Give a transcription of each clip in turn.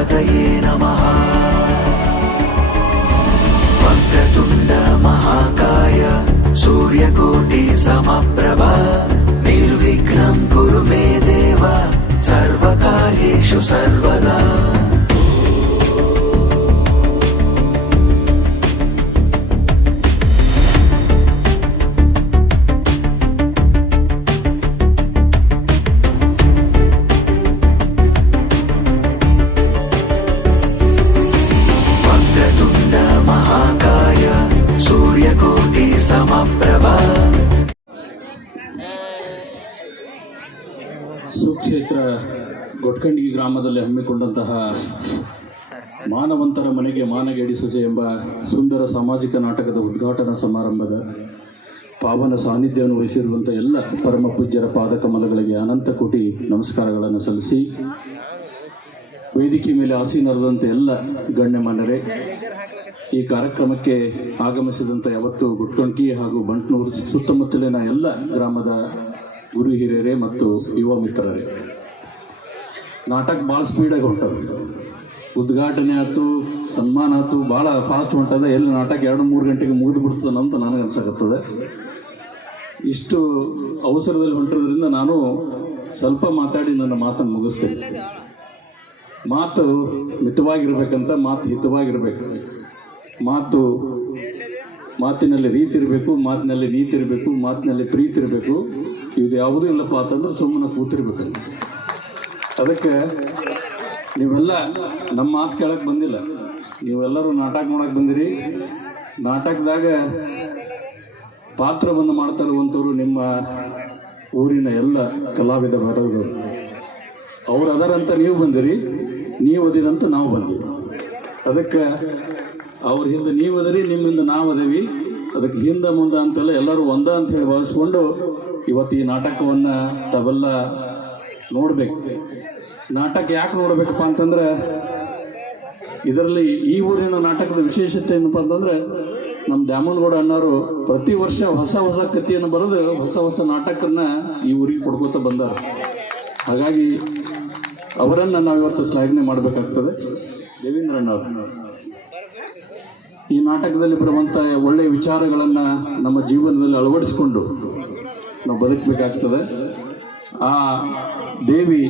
गणपतये नमः। वक्रतुण्ड महाकाय सूर्यकोटि समप्रभा निर्विघ्नं कुरु मे देव सर्वकार्येषु सर्वदा। ಸುಕ್ಷೇತ್ರ ಗೊಟ್ಕಂಡಿ ಗ್ರಾಮದಲ್ಲಿ ಹಮ್ಮಿಕೊಂಡಂತಹ ಮಾನವಂತರ ಮನೆಗೆ ಮಾನಗೇಡಿ ಸೊಸೆ ಎಂಬ ಸುಂದರ ಸಾಮಾಜಿಕ ನಾಟಕದ ಉದ್ಘಾಟನಾ ಸಮಾರಂಭದ ಪಾವನ ಸಾನ್ನಿಧ್ಯವನ್ನು ವಹಿಸಿರುವಂಥ ಎಲ್ಲ ಪರಮ ಪೂಜ್ಯರ ಪಾದಕಮಲಗಳಿಗೆ ಅನಂತ ಕೋಟಿ ನಮಸ್ಕಾರಗಳನ್ನು ಸಲ್ಲಿಸಿ, ವೇದಿಕೆ ಮೇಲೆ ಆಸೀನರಾದಂಥ ಎಲ್ಲ ಗಣ್ಯಮಾನ್ಯರೇ, ಈ ಕಾರ್ಯಕ್ರಮಕ್ಕೆ ಆಗಮಿಸಿದಂಥ ಯಾವತ್ತು ಗುಟ್ಕಂಟಿ ಹಾಗೂ ಬಂಟ್ನೂರು ಸುತ್ತಮುತ್ತಲಿನ ಎಲ್ಲ ಗ್ರಾಮದ ಗುರು ಹಿರಿಯರೇ ಮತ್ತು ಯುವ ಮಿತ್ರರೇ, ನಾಟಕ ಭಾಳ ಸ್ಪೀಡಾಗಿ ಹೊಂಟದ. ಉದ್ಘಾಟನೆ ಆಯ್ತು, ಸನ್ಮಾನ ಆಯ್ತು, ಭಾಳ ಫಾಸ್ಟ್ ಹೊಂಟದ. ಎಲ್ಲಿ ನಾಟಕ 2-3 ಗಂಟೆಗೆ ಮುಗಿದು ಬಿಡ್ತದಂತ ನನಗೆ ಅನ್ಸಕತ್ತದೆ. ಇಷ್ಟು ಅವಸರದಲ್ಲಿ ಹೊಂಟಿರೋದ್ರಿಂದ ನಾನು ಸ್ವಲ್ಪ ಮಾತಾಡಿ ನನ್ನ ಮಾತನ್ನು ಮುಗಿಸ್ತೇನೆ. ಮಾತು ಮಿತವಾಗಿರ್ಬೇಕಂತ, ಮಾತು ಹಿತವಾಗಿರ್ಬೇಕು, ಮಾತಿನಲ್ಲಿ ರೀತಿ ಇರಬೇಕು, ಮಾತಿನಲ್ಲಿ ನೀತಿ ಇರಬೇಕು, ಮಾತಿನಲ್ಲಿ ಪ್ರೀತಿ ಇರಬೇಕು. ಇದು ಯಾವುದೂ ಇಲ್ಲಪ್ಪ ಅಂತಂದ್ರೆ ಸುಮ್ಮನೆ ಕೂತಿರ್ಬೇಕಂತ. ಅದಕ್ಕೆ ನೀವೆಲ್ಲ ನಮ್ಮ ಮಾತು ಕೇಳಕ್ಕೆ ಬಂದಿಲ್ಲ, ನೀವೆಲ್ಲರೂ ನಾಟಕ ನೋಡಕ್ಕೆ ಬಂದಿರಿ. ನಾಟಕದಾಗ ಪಾತ್ರವನ್ನು ಮಾಡ್ತಾ ಇರುವಂಥವ್ರು ನಿಮ್ಮ ಊರಿನ ಎಲ್ಲ ಕಲಾವಿದ ಬರೋರು. ಅವ್ರು ಅದರಂತ ನೀವು ಬಂದಿರಿ, ನೀವು ಅದಿರಂತ ನಾವು ಬಂದಿವಿ. ಅದಕ್ಕೆ ಅವ್ರ ಹಿಂದೆ ನೀವು ಅದರಿ, ನಿಮ್ಮಿಂದ ನಾವು ಅದೇವಿ. ಅದಕ್ಕೆ ಹಿಂದೆ ಮುಂದೆ ಅಂತೆಲ್ಲ ಎಲ್ಲರೂ ಒಂದ ಅಂತ ಹೇಳಿ ಭಾವಿಸ್ಕೊಂಡು ಇವತ್ತು ಈ ನಾಟಕವನ್ನು ತಾವೆಲ್ಲ ನೋಡ್ಬೇಕು. ನಾಟಕ ಯಾಕೆ ನೋಡ್ಬೇಕಪ್ಪ ಅಂತಂದ್ರೆ, ಇದರಲ್ಲಿ ಈ ಊರಿನ ನಾಟಕದ ವಿಶೇಷತೆ ಏನಪ್ಪ ಅಂತಂದ್ರೆ, ನಮ್ಮ ದ್ಯಾಮನಗೌಡ ಅಣ್ಣವರು ಪ್ರತಿ ವರ್ಷ ಹೊಸ ಹೊಸ ಕಥೆಯನ್ನು ಬರೆದು ಹೊಸ ಹೊಸ ನಾಟಕನ್ನ ಈ ಊರಿಗೆ ಕೊಡ್ಕೋತ ಬಂದಾರ. ಹಾಗಾಗಿ ಅವರನ್ನು ನಾವು ಇವತ್ತು ಶ್ಲಾಘನೆ ಮಾಡಬೇಕಾಗ್ತದೆ. ದೇವೇಂದ್ರಣ್ಣವರು ಈ ನಾಟಕದಲ್ಲಿ ಬರುವಂಥ ಒಳ್ಳೆಯ ವಿಚಾರಗಳನ್ನು ನಮ್ಮ ಜೀವನದಲ್ಲಿ ಅಳವಡಿಸಿಕೊಂಡು ನಾವು ಬದುಕಬೇಕಾಗ್ತದೆ. ಆ ದೇವಿ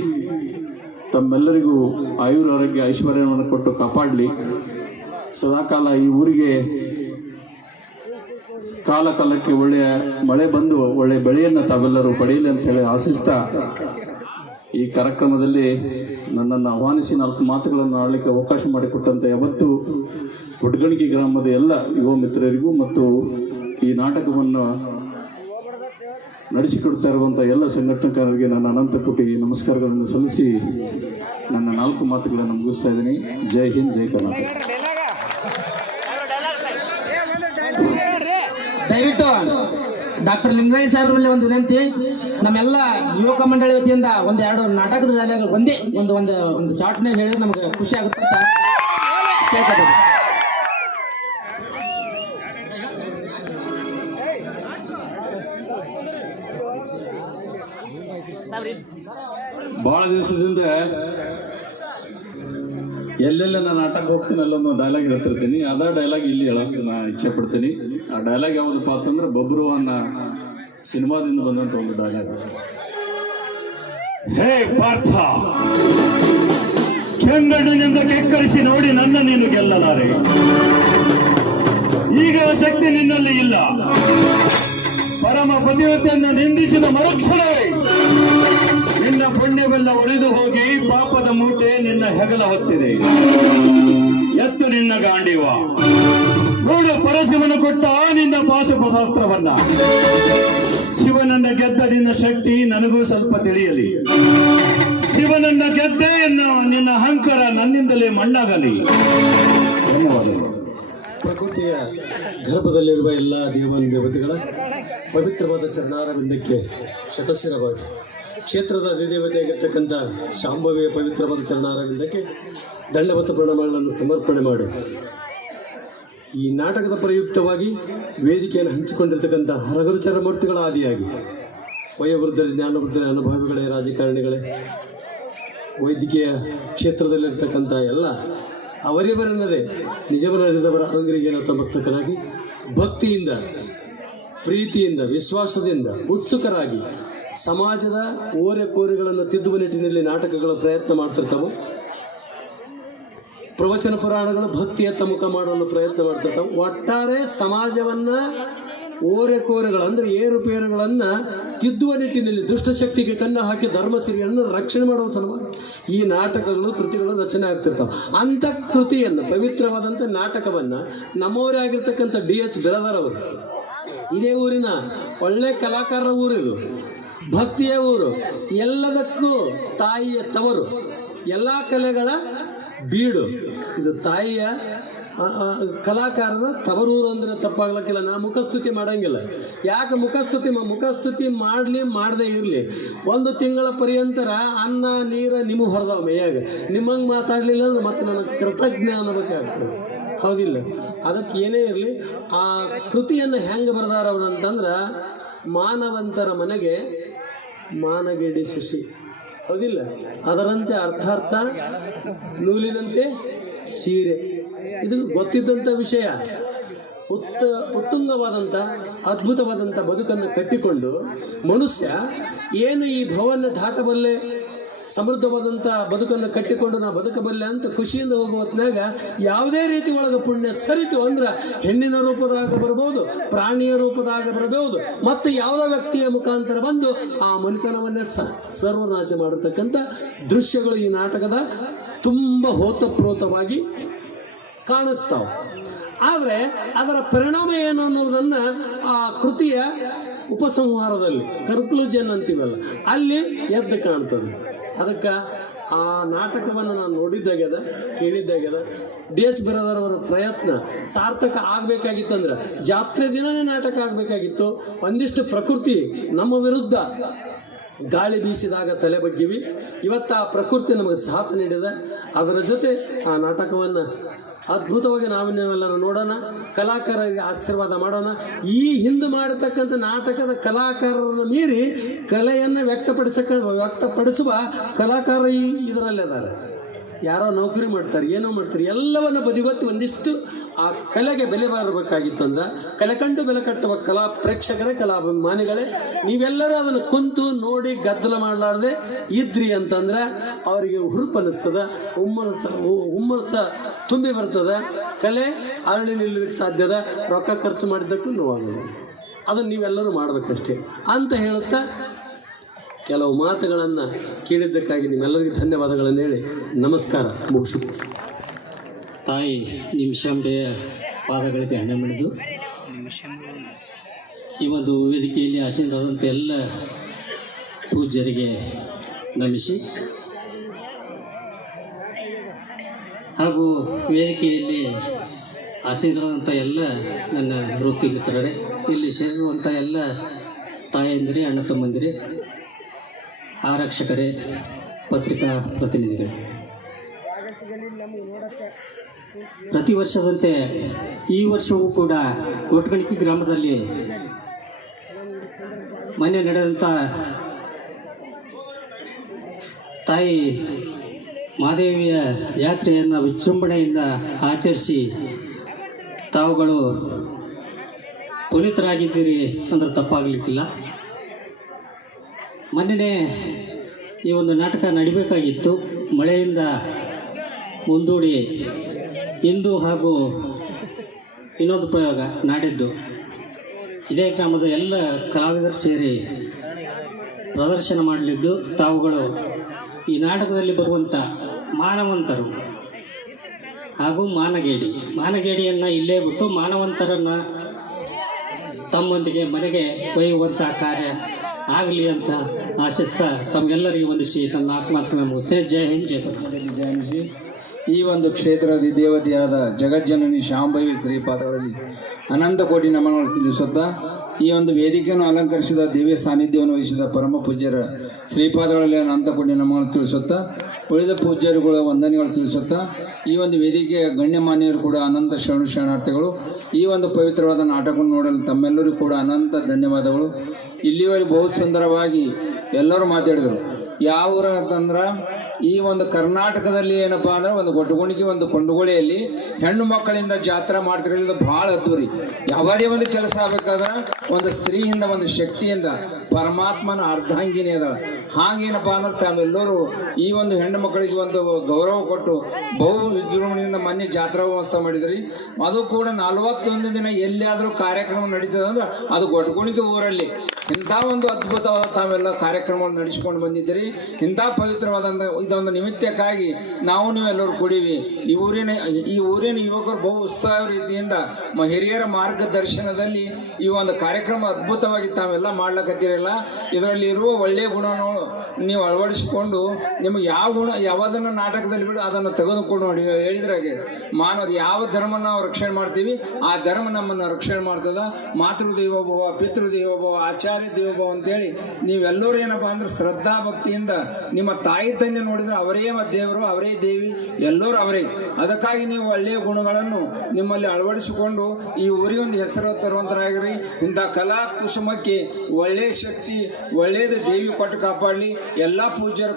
ತಮ್ಮೆಲ್ಲರಿಗೂ ಆಯುರಾರೋಗ್ಯ ಐಶ್ವರ್ಯವನ್ನು ಕೊಟ್ಟು ಕಾಪಾಡಲಿ. ಸದಾಕಾಲ ಈ ಊರಿಗೆ ಕಾಲ ಕಾಲಕ್ಕೆ ಒಳ್ಳೆಯ ಮಳೆ ಬಂದು ಒಳ್ಳೆಯ ಬೆಳೆಯನ್ನು ತಾವೆಲ್ಲರೂ ಪಡೆಯಲಿ ಅಂತ ಹೇಳಿ ಆಶಿಸ್ತಾ, ಈ ಕಾರ್ಯಕ್ರಮದಲ್ಲಿ ನನ್ನನ್ನು ಆಹ್ವಾನಿಸಿ 4 ಮಾತುಗಳನ್ನು ಆಡಲಿಕ್ಕೆ ಅವಕಾಶ ಮಾಡಿಕೊಟ್ಟಂತೆ ಯಾವತ್ತು ಕೊಟ್ಗಣಿಗೆ ಗ್ರಾಮದ ಎಲ್ಲ ಯುವ ಮಿತ್ರರಿಗೂ ಮತ್ತು ಈ ನಾಟಕವನ್ನು ನಡೆಸಿಕೊಡ್ತಾ ಇರುವಂಥ ಎಲ್ಲ ಸಂಘಟನೆಕಾರರಿಗೆ ನನ್ನ ಅನಂತ ಕೋಟಿ ನಮಸ್ಕಾರಗಳನ್ನು ಸಲ್ಲಿಸಿ ನನ್ನ 4 ಮಾತುಗಳನ್ನು ಮುಗಿಸ್ತಾ ಇದ್ದೀನಿ. ಜೈ ಹಿಂದ್, ಜೈ ಕರ್ನಾಟಕ. ದಯವಿಟ್ಟು ಡಾಕ್ಟರ್ ಲಿಂಗರಾಯ ಸಾಹೇಬ್ರಲ್ಲಿ ಒಂದು ವಿನಂತಿ, ನಮ್ಮೆಲ್ಲ ಯುವಕ ಮಂಡಳಿ ವತಿಯಿಂದ 1-2 ನಾಟಕದ ಡೈಲಾಗ್ ಒಂದೇ ಒಂದು ಶಾರ್ಟ್ನಾಗ ಹೇಳಿದ್ರೆ ನಮಗೆ ಖುಷಿ ಆಗುತ್ತೆ ಅಂತ ಕೇಳ್ಕೊತೀವಿ. ಭಾಳ ದಿವಸದಿಂದ ಎಲ್ಲೆಲ್ಲ ನಾನು ನಾಟಕ ಹೋಗ್ತೀನಿ ಅಲ್ಲೊಂದು ಡೈಲಾಗ್ ಹೇಳ್ತಿರ್ತೀನಿ. ಅದ ಡೈಲಾಗ್ ಇಲ್ಲಿ ಹೇಳೋಕೆ ನಾನು ಇಚ್ಛೆ ಪಡ್ತೀನಿ. ಆ ಡೈಲಾಗ್ ಯಾವುದಪ್ಪ ಅಂತಂದ್ರೆ ಬಬ್ರು ಅನ್ನೋ ಸಿನಿಮಾದಿಂದ ಬಂದಂಥ ಒಂದು ಡೈಲಾಗ್. ಹೇ ಪಾರ್ಥ, ಕೆಂಗಣ್ಣಿನಿಂದ ಕೆಕ್ಕರಿಸಿ ನೋಡಿ ನನ್ನ ನೀನು ಗೆಲ್ಲಲಾರೆ. ಈಗ ಶಕ್ತಿ ನಿನ್ನಲ್ಲಿ ಇಲ್ಲ. ಪರಮ ಪತಿವ್ರತೆಯನ್ನು ನಿಂದಿಸಿದ ಮರುಕ್ಷಣವೇ ನಿನ್ನ ಪುಣ್ಯವೆಲ್ಲ ಒಡೆದು ಹೋಗಿ ಪಾಪದ ಮೂಟೆ ನಿನ್ನ ಹೆಗಲ ಹೊತ್ತಿದೆ. ಎತ್ತು ನಿನ್ನ ಗಾಂಡಿವ, ನೋಡು ಪರಶಿವನು ಕೊಟ್ಟ ನಿನ್ನ ಪಾಶುಪಶಾಸ್ತ್ರವನ್ನ. ಶಿವನನ್ನ ಗೆದ್ದ ನಿನ್ನ ಶಕ್ತಿ ನನಗೂ ಸ್ವಲ್ಪ ತಿಳಿಯಲಿ. ಶಿವನನ್ನ ಗೆದ್ದೆ ನಿನ್ನ ಅಹಂಕಾರ ನನ್ನಿಂದಲೇ ಮಣ್ಣಾಗಲಿ. ಧನ್ಯವಾದಗಳು. ಪ್ರಕೃತಿಯ ಗರ್ಭದಲ್ಲಿರುವ ಎಲ್ಲ ದೇವತೆಗಳ ಪವಿತ್ರವಾದ ಚರಣಾರವಿಂದಕ್ಕೆ ಶತಶಿರವಾಗಿ, ಕ್ಷೇತ್ರದ ಅಧಿದೇವತೆಯಾಗಿರ್ತಕ್ಕಂಥ ಶಾಂಭವಿಯ ಪವಿತ್ರವಾದ ಚರಣಾರವಿಂದಕ್ಕೆ ದಂಡವತ್ತ ಪ್ರಣಾಮಗಳನ್ನು ಸಮರ್ಪಣೆ ಮಾಡಿ, ಈ ನಾಟಕದ ಪ್ರಯುಕ್ತವಾಗಿ ವೇದಿಕೆಯನ್ನು ಹಂಚಿಕೊಂಡಿರ್ತಕ್ಕಂಥ ಹರಗುರುಚರ ಮೂರ್ತಿಗಳ ಆದಿಯಾಗಿ ವಯೋವೃದ್ಧರೇ, ಜ್ಞಾನವೃದ್ಧರೇ, ಅನುಭವಿಗಳೇ, ರಾಜಕಾರಣಿಗಳೇ, ವೈದ್ಯಕೀಯ ಕ್ಷೇತ್ರದಲ್ಲಿರ್ತಕ್ಕಂಥ ಎಲ್ಲ ಅವರಿವರನ್ನದೇ ನಿಜವರರಿದವರ ಅಂಗರಿಗೆ ನತಮಸ್ತಕರಾಗಿ ಭಕ್ತಿಯಿಂದ, ಪ್ರೀತಿಯಿಂದ, ವಿಶ್ವಾಸದಿಂದ ಉತ್ಸುಕರಾಗಿ ಸಮಾಜದ ಓರೆಕೋರೆಗಳನ್ನು ತಿದ್ದುವ ನಿಟ್ಟಿನಲ್ಲಿ ನಾಟಕಗಳ ಪ್ರಯತ್ನ ಮಾಡ್ತಿರ್ತಾವೆ. ಪ್ರವಚನ ಪುರಾಣಗಳು ಭಕ್ತಿಯತ್ತ ಮುಖ ಮಾಡಲು ಪ್ರಯತ್ನ ಮಾಡ್ತಿರ್ತಾವೆ. ಒಟ್ಟಾರೆ ಸಮಾಜವನ್ನ ಓರೆಕೋರೆಗಳು ಅಂದರೆ ಏರುಪೇರುಗಳನ್ನು ತಿದ್ದುವ ನಿಟ್ಟಿನಲ್ಲಿ ದುಷ್ಟಶಕ್ತಿಗೆ ಕಣ್ಣು ಹಾಕಿ ಧರ್ಮಸಿರಿಯನ್ನು ರಕ್ಷಣೆ ಮಾಡುವ ಸಲುವಾಗಿ ಈ ನಾಟಕಗಳು, ಕೃತಿಗಳು ರಚನೆ ಆಗ್ತಿರ್ತಾವೆ. ಅಂಥ ಕೃತಿಯನ್ನು, ಪವಿತ್ರವಾದಂಥ ನಾಟಕವನ್ನು ನಮ್ಮವರೇ ಆಗಿರ್ತಕ್ಕಂಥ DH ಬಿರಾದಾರ್ ಅವರು, ಇದೇ ಊರಿನ ಒಳ್ಳೆ ಕಲಾಕಾರರ ಊರಿದು, ಭಕ್ತಿಯ ಊರು, ಎಲ್ಲದಕ್ಕೂ ತಾಯಿಯ ತವರು, ಎಲ್ಲ ಕಲೆಗಳ ಬೀಡು. ಇದು ತಾಯಿಯ ಕಲಾಕಾರರ ತವರೂರು ಅಂದರೆ ತಪ್ಪಾಗ್ಲಕ್ಕಿಲ್ಲ. ನಾ ಮುಖಸ್ತುತಿ ಮಾಡಂಗಿಲ್ಲ. ಯಾಕೆ ಮುಖಸ್ತುತಿ ಮಾಡದೇ ಇರಲಿ. 1 ತಿಂಗಳ ಪರ್ಯಂತರ ಅನ್ನ ನೀರ ನಿಮ್ಮ ಹೊರದವ ಮೇಯಾಗ. ನಿಮ್ಮಂಗೆ ಮಾತಾಡಲಿಲ್ಲ ಅಂದ್ರೆ ಮತ್ತೆ ನನಗೆ ಕೃತಜ್ಞ ಅನ್ನಬೇಕಾಗ್ತದೆ, ಹೌದಿಲ್ಲ? ಅದಕ್ಕೆ ಏನೇ ಇರಲಿ, ಆ ಕೃತಿಯನ್ನು ಹೆಂಗೆ ಬರೆದಾರ ಅವರು ಅಂತಂದ್ರೆ, ಮಾನವಂತರ ಮನೆಗೆ ಮಾನಗೇಡಿ ಸುಶಿ, ಹೌದಿಲ್ಲ? ಅದರಂತೆ ಅರ್ಥಾರ್ಥ, ನೂಲಿನಂತೆ ಸೀರೆ. ಇದು ಗೊತ್ತಿದ್ದಂಥ ವಿಷಯ. ಉತ್ತುಂಗವಾದಂಥ ಅದ್ಭುತವಾದಂಥ ಬದುಕನ್ನು ಕಟ್ಟಿಕೊಂಡು ಮನುಷ್ಯ ಏನು ಈ ಭವನ ದಾಟಬಲ್ಲೆ, ಸಮೃದ್ಧವಾದಂಥ ಬದುಕನ್ನು ಕಟ್ಟಿಕೊಂಡು ನಾ ಬದುಕಬಲ್ಲೆ ಅಂತ ಖುಷಿಯಿಂದ ಹೋಗುವ ಹೊತ್ನಾಗ ಯಾವುದೇ ರೀತಿ ಒಳಗೆ ಪುಣ್ಯ ಸರಿತು ಅಂದ್ರೆ ಹೆಣ್ಣಿನ ರೂಪದಾಗ ಬರಬಹುದು, ಪ್ರಾಣಿಯ ರೂಪದಾಗ ಬರಬಹುದು, ಮತ್ತು ಯಾವುದೋ ವ್ಯಕ್ತಿಯ ಮುಖಾಂತರ ಬಂದು ಆ ಮನೆತನವನ್ನೇ ಸರ್ವನಾಶ ಮಾಡಿರ್ತಕ್ಕಂಥ ದೃಶ್ಯಗಳು ಈ ನಾಟಕದ ತುಂಬ ಹೋತಪ್ರೋತವಾಗಿ ಕಾಣಿಸ್ತಾವೆ. ಆದರೆ ಅದರ ಪರಿಣಾಮ ಏನು ಅನ್ನೋದನ್ನು ಆ ಕೃತಿಯ ಉಪಸಂಹಾರದಲ್ಲಿ, ಕನ್ಕ್ಲೂಷನ್ ಅಂತೀವಲ್ಲ, ಅಲ್ಲಿ ಎದ್ದು ಕಾಣ್ತದೆ. ಅದಕ್ಕೆ ಆ ನಾಟಕವನ್ನು ನಾನು ನೋಡಿದ್ದಾಗ್ಯದ, ಕೇಳಿದ್ದಾಗ್ಯದ. DH ಬಿರಾದಾರ್ ಅವರ ಪ್ರಯತ್ನ ಸಾರ್ಥಕ ಆಗಬೇಕಾಗಿತ್ತಂದ್ರೆ ಜಾತ್ರೆ ದಿನವೇ ನಾಟಕ ಆಗಬೇಕಾಗಿತ್ತು. ಒಂದಿಷ್ಟು ಪ್ರಕೃತಿ ನಮ್ಮ ವಿರುದ್ಧ ಗಾಳಿ ಬೀಸಿದಾಗ ತಲೆ ಬಗ್ಗಿವಿ. ಇವತ್ತು ಆ ಪ್ರಕೃತಿ ನಮಗೆ ಸಾಥ ನೀಡಿದೆ. ಅದರ ಜೊತೆ ಆ ನಾಟಕವನ್ನು ಅದ್ಭುತವಾಗಿ ನಾವೆಲ್ಲರೂ ನೋಡೋಣ, ಕಲಾಕಾರರಿಗೆ ಆಶೀರ್ವಾದ ಮಾಡೋಣ. ಈ ಹಿಂದೆ ಮಾಡತಕ್ಕಂಥ ನಾಟಕದ ಕಲಾಕಾರರನ್ನು ಮೀರಿ ಕಲೆಯನ್ನು ವ್ಯಕ್ತಪಡಿಸುವ ಕಲಾಕಾರ ಇದರಲ್ಲಿದ್ದಾರೆ. ಯಾರೋ ನೌಕರಿ ಮಾಡ್ತಾರೆ, ಏನೋ ಮಾಡ್ತಾರೆ, ಎಲ್ಲವನ್ನು ಬದಿಗೊತ್ತಿ ಒಂದಿಷ್ಟು ಆ ಕಲೆಗೆ ಬೆಲೆ ಬರಬೇಕಾಗಿತ್ತಂದ್ರೆ, ಕಲೆ ಕಂಡು ಬೆಲೆ ಕಟ್ಟುವ ಕಲಾ ಪ್ರೇಕ್ಷಕರೇ, ಕಲಾಭಿಮಾನಿಗಳೇ, ನೀವೆಲ್ಲರೂ ಅದನ್ನು ನೋಡಿ ಗದ್ದಲ ಮಾಡಲಾರ್ದೆ ಇದ್ರಿ ಅಂತಂದ್ರೆ ಅವರಿಗೆ ಹುರುಪನಿಸ್ತದ, ಹುಮ್ಮಸ ತುಂಬಿ ಬರ್ತದೆ. ಕಲೆ ಅರಳಿ ನಿಲ್ಲಲಿಕ್ಕೆ ಸಾಧ್ಯದ, ರೊಕ್ಕ ಖರ್ಚು ಮಾಡಿದ್ದಕ್ಕೂ ನೋವಾಗೋದು. ಅದನ್ನು ನೀವೆಲ್ಲರೂ ಮಾಡಬೇಕಷ್ಟೇ ಅಂತ ಹೇಳುತ್ತಾ ಕೆಲವು ಮಾತುಗಳನ್ನು ಕೇಳಿದ್ದಕ್ಕಾಗಿ ನಿಮ್ಮೆಲ್ಲರಿಗೂ ಧನ್ಯವಾದಗಳನ್ನು ಹೇಳಿ ನಮಸ್ಕಾರ ಮುಗಿಸುತ್ತೆ. ತಾಯಿ ನಿಮಿಷಾಂಬೆಯ ಪಾದಗಳಿಗೆ ಹಣ್ಣೆ ಮಿಡಿದು ಈ ಒಂದು ವೇದಿಕೆಯಲ್ಲಿ ಆಸೀನರಾದಂಥ ಎಲ್ಲ ಪೂಜ್ಯರಿಗೆ ನಮಿಸಿ, ಹಾಗೂ ವೇದಿಕೆಯಲ್ಲಿ ಆಸೀನರಾದಂಥ ಎಲ್ಲ ನನ್ನ ವೃತ್ತಿ ಮಿತ್ರರೇ, ಇಲ್ಲಿ ಸೇರಿರುವಂಥ ಎಲ್ಲ ತಾಯಂದಿರೇ, ಅಣ್ಣ ತಮ್ಮಂದಿರೇ, ಆರಕ್ಷಕರೇ, ಪತ್ರಿಕಾ ಪ್ರತಿನಿಧಿಗಳೇ, ಪ್ರತಿ ವರ್ಷದಂತೆ ಈ ವರ್ಷವೂ ಕೂಡ ಕೋಟಗಣಿಕೆ ಗ್ರಾಮದಲ್ಲಿ ಮೊನ್ನೆ ನಡೆದಂಥ ತಾಯಿ ಮಹಾದೇವಿಯ ಯಾತ್ರೆಯನ್ನು ವಿಜೃಂಭಣೆಯಿಂದ ಆಚರಿಸಿ ತಾವುಗಳು ಪುನೀತರಾಗಿದ್ದೀರಿ ಅಂದ್ರೆ ತಪ್ಪಾಗಲಿಕ್ಕಿಲ್ಲ. ಮೊನ್ನೆ ಈ ಒಂದು ನಾಟಕ ನಡಿಬೇಕಾಗಿತ್ತು, ಮಳೆಯಿಂದ ಮುಂದೂಡಿ ಇಂದು ಹಾಗೂ ಇನ್ನೊಂದು ಪ್ರಯೋಗ ನಾಡಿದ್ದು ಇದೇ ಗ್ರಾಮದ ಎಲ್ಲ ಕಲಾವಿದರು ಸೇರಿ ಪ್ರದರ್ಶನ ಮಾಡಲಿದ್ದು, ತಾವುಗಳು ಈ ನಾಟಕದಲ್ಲಿ ಬರುವಂಥ ಮಾನವಂತರು ಹಾಗೂ ಮಾನಗೇಡಿಯನ್ನು ಇಲ್ಲೇ ಬಿಟ್ಟು ಮಾನವಂತರನ್ನು ತಮ್ಮೊಂದಿಗೆ ಮನೆಗೆ ಒಯ್ಯುವಂಥ ಕಾರ್ಯ ಆಗಲಿ ಅಂತ ಆಶಿಸ್ತಾ ತಮಗೆಲ್ಲರಿಗೆ ವಂದಿಸಿ ನನ್ನ 4 ಮಾತುಗಳನ್ನು ಮುಗಿಸ್ತೇನೆ. ಜೈ ಹಿಂದ್, ಜೈ ಕರ್ನಾಟಕ. ಜಯನಿಸಿ ಈ ಒಂದು ಕ್ಷೇತ್ರದ ದೇವತೆಯಾದ ಜಗಜ್ಜನನಿ ಶಾಂಭವಿ ಶ್ರೀಪಾದಗಳಲ್ಲಿ ಅನಂತ ಕೋಟಿ ನಮನಗಳು ತಿಳಿಸುತ್ತಾ, ಈ ಒಂದು ವೇದಿಕೆಯನ್ನು ಅಲಂಕರಿಸಿದ ದಿವ್ಯ ಸಾನ್ನಿಧ್ಯವನ್ನು ವಹಿಸಿದ ಪರಮ ಪೂಜ್ಯರ ಶ್ರೀಪಾದಗಳಲ್ಲಿ ಅನಂತ ಕೋಟಿ ನಮನಗಳು ತಿಳಿಸುತ್ತಾ, ಉಳಿದ ಪೂಜ್ಯರುಗಳ ವಂದನೆಗಳು ತಿಳಿಸುತ್ತಾ, ಈ ಒಂದು ವೇದಿಕೆಯ ಗಣ್ಯಮಾನ್ಯರು ಕೂಡ ಅನಂತ ಶರಣಾರ್ಥಿಗಳು. ಈ ಒಂದು ಪವಿತ್ರವಾದ ನಾಟಕವನ್ನು ನೋಡಲು ತಮ್ಮೆಲ್ಲರಿಗೂ ಕೂಡ ಅನಂತ ಧನ್ಯವಾದಗಳು. ಇಲ್ಲಿವರೆಗೆ ಬಹು ಸುಂದರವಾಗಿ ಎಲ್ಲರೂ ಮಾತಾಡಿದರು. ಯಾವ ಊರ ಅಂತಂದ್ರೆ ಈ ಒಂದು ಕರ್ನಾಟಕದಲ್ಲಿ ಏನಪ್ಪಾ ಅಂದ್ರೆ ಒಂದು ಗೊಟ್ಟಗುಣಿಗೆ ಒಂದು ಕೊಂಡುಗೋಳಿಯಲ್ಲಿ ಹೆಣ್ಣು ಮಕ್ಕಳಿಂದ ಜಾತ್ರಾ ಮಾಡ್ತಿರಲಿಲ್ಲ, ಬಹಳ ಅದ್ದೂರಿ. ಯಾವುದೇ ಒಂದು ಕೆಲಸ ಆಗ್ಬೇಕಾದ್ರೆ ಒಂದು ಸ್ತ್ರೀಯಿಂದ ಒಂದು ಶಕ್ತಿಯಿಂದ ಪರಮಾತ್ಮನ ಅರ್ಧಾಂಗಿನಿ ಅದ. ಹಾಗೇನಪ್ಪಾ ಅಂದ್ರೆ ತಾವೆಲ್ಲರೂ ಈ ಒಂದು ಹೆಣ್ಣು ಮಕ್ಕಳಿಗೆ ಒಂದು ಗೌರವ ಕೊಟ್ಟು ಬಹು ವಿಜೃಂಭಣೆಯಿಂದ ಮೊನ್ನೆ ಜಾತ್ರಾ ಮಹೋತ್ಸವ ಮಾಡಿದ್ರಿ. ಅದು ಕೂಡ 41 ದಿನ ಎಲ್ಲಿಯಾದ್ರೂ ಕಾರ್ಯಕ್ರಮ ನಡೀತದೆ ಅಂದ್ರೆ ಅದು ಗೊಟ್ಟಗುಣಿಗೆ ಊರಲ್ಲಿ. ಇಂಥ ಒಂದು ಅದ್ಭುತವಾದ ತಾವೆಲ್ಲ ಕಾರ್ಯಕ್ರಮವನ್ನು ನಡೆಸಿಕೊಂಡು ಬಂದಿದ್ದೀರಿ. ಇಂಥ ಪವಿತ್ರವಾದಂಥ ಇದೊಂದು ನಿಮಿತ್ತಕ್ಕಾಗಿ ನಾವು ನೀವೆಲ್ಲರೂ ಕೂಡಿವಿ. ಈ ಊರಿನ ಯುವಕರು ಬಹು ಉತ್ಸಾಹ ರೀತಿಯಿಂದ ಹಿರಿಯರ ಮಾರ್ಗದರ್ಶನದಲ್ಲಿ ಈ ಒಂದು ಕಾರ್ಯಕ್ರಮ ಅದ್ಭುತವಾಗಿ ತಾವೆಲ್ಲ ಮಾಡ್ಲಕತ್ತೀರಲ್ಲ. ಇದರಲ್ಲಿ ಇರುವ ಒಳ್ಳೆಯ ಗುಣಗಳು ನೀವು ಅಳವಡಿಸಿಕೊಂಡು ನಿಮಗೆ ಯಾವ ಗುಣ ಯಾವುದನ್ನು ನಾಟಕದಲ್ಲಿ ಬಿಡು ಅದನ್ನು ತೆಗೆದುಕೊಂಡು ನೋಡಿ ಹೇಳಿದ್ರಾಗೆ ಮಾನವರು ಯಾವ ಧರ್ಮ ನಾವು ರಕ್ಷಣೆ ಮಾಡ್ತೀವಿ ಆ ಧರ್ಮ ನಮ್ಮನ್ನು ರಕ್ಷಣೆ ಮಾಡ್ತದ. ಮಾತೃದೇವೋಭವ, ಪಿತೃದೇವೋಭವ, ಆಚಾರ್ಯ ದೇವೋಭವ ಅಂತೇಳಿ ನೀವೆಲ್ಲರೂ ಏನಪ್ಪಾ ಅಂದ್ರೆ ಶ್ರದ್ಧಾ ಭಕ್ತಿಯಿಂದ ನಿಮ್ಮ ತಾಯಿ ತಂದೆ ನೋಡಿದ್ರೆ ಅವರೇ ದೇವರು, ಅವರೇ ದೇವಿ, ಎಲ್ಲರೂ ಅವರೇ. ಅದಕ್ಕಾಗಿ ನೀವು ಒಳ್ಳೆಯ ಗುಣಗಳನ್ನು ನಿಮ್ಮಲ್ಲಿ ಅಳವಡಿಸಿಕೊಂಡು ಈ ಊರಿಗೊಂದು ಹೆಸರು ತರುವಂತರಾಗಿರಿ. ಇಂಥ ಕಲಾ ಕುಸುಮಕ್ಕೆ ಒಳ್ಳೆಯ ಶಕ್ತಿ, ಒಳ್ಳೆಯದು ದೇವಿ ಕೊಟ್ಟು ಕಾಪಾಡಲಿ, ಎಲ್ಲ ಪೂಜ್ಯರು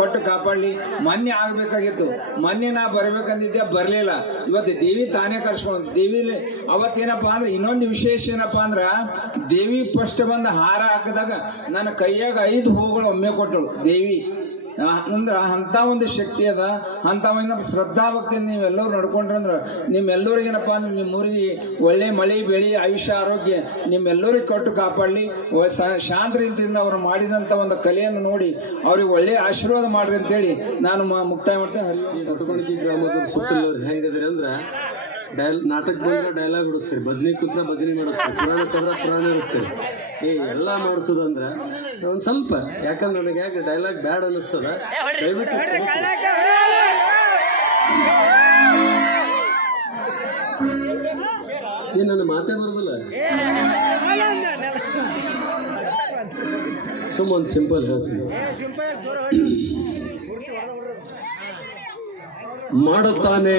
ಕೊಟ್ಟು ಕಾಪಾಡಲಿ. ಮೊನ್ನೆ ಆಗಬೇಕಾಗಿತ್ತು, ಮೊನ್ನೆ ನಾ ಬರ್ಬೇಕಂದಿದ್ದೆ, ಬರಲಿಲ್ಲ. ಇವತ್ತು ದೇವಿ ತಾನೇ ಕರ್ಸ್ಕೊಂಡು ದೇವಿಲಿ ಅವತ್ತೇನಪ್ಪ ಅಂದ್ರೆ ಇನ್ನೊಂದು ವಿಶೇಷ ಏನಪ್ಪಾ ಅಂದ್ರ ದೇವಿ ಫಸ್ಟ್ ಬಂದ ಹಾರ ಹಾಕಿದಾಗ ನನ್ನ ಕೈಯಾಗ 5 ಹೂಗಳು ಒಮ್ಮೆ ಕೊಟ್ಟಳು ದೇವಿ. ಅಂದ್ರೆ ಅಂತ ಒಂದು ಶಕ್ತಿ ಅದ. ಅಂತ ಶ್ರದ್ಧಾ ಭಕ್ತಿ ನೀವೆಲ್ಲರೂ ನಡ್ಕೊಂಡ್ರಂದ್ರ ನಿಮ್ಮೆಲ್ಲರಿಗೆ ಏನಪ್ಪಾ ಅಂದ್ರೆ ನಿಮ್ಮೂರಿಗೆ ಒಳ್ಳೆ ಮಳೆ ಬೆಳೆ ಆಯುಷ್ಯ ಆರೋಗ್ಯ ನಿಮ್ಮೆಲ್ಲರಿಗೆ ಕೊಟ್ಟು ಕಾಪಾಡಲಿ. ಶಾಂತ ರೀತಿಯಿಂದ ಅವರು ಮಾಡಿದಂತ ಒಂದು ಕಲೆಯನ್ನು ನೋಡಿ ಅವ್ರಿಗೆ ಒಳ್ಳೆ ಆಶೀರ್ವಾದ ಮಾಡ್ರಿ ಅಂತೇಳಿ ನಾನು ಮುಕ್ತಾಯ ಮಾಡ್ತೇನೆ. ಹೊಸಗುಣಿಕೆ ಗ್ರಾಮದ ಸುತ್ತಲೂ ಹೆಂಗದ್ರಿ ಅಂದ್ರ ನಾಟಕ ಬಂದ್ರೆ ಡೈಲಾಗ್ ಹಿಡಿಸ್ತೀರಿ, ಭಜನೆ ಕೂತ್ರ ಭಜನೆ ಮಾಡಿಸ್ತೀರಿ, ಪುರಾಣ ಕದ್ರೆ ಪುರಾಣ ಹಿಡಿಸ್ತೀರಿ. ಎಲ್ಲ ಮಾಡಿಸೋದಂದ್ರೆ ಒಂದು ಸ್ವಲ್ಪ, ಯಾಕಂದ್ರೆ ನನಗೆ ಯಾಕೆ ಡೈಲಾಗ್ ಬ್ಯಾಡ್ ಅನ್ನಿಸ್ತದ, ದಯವಿಟ್ಟು ಏನು ನನ್ನ ಮಾತೇ ಬರೋದಿಲ್ಲ. ಸುಮ್ಮನೆ ಸಿಂಪಲ್ ಹೇಳ್ತೀನಿ. ಮಾಡುತ್ತಾನೆ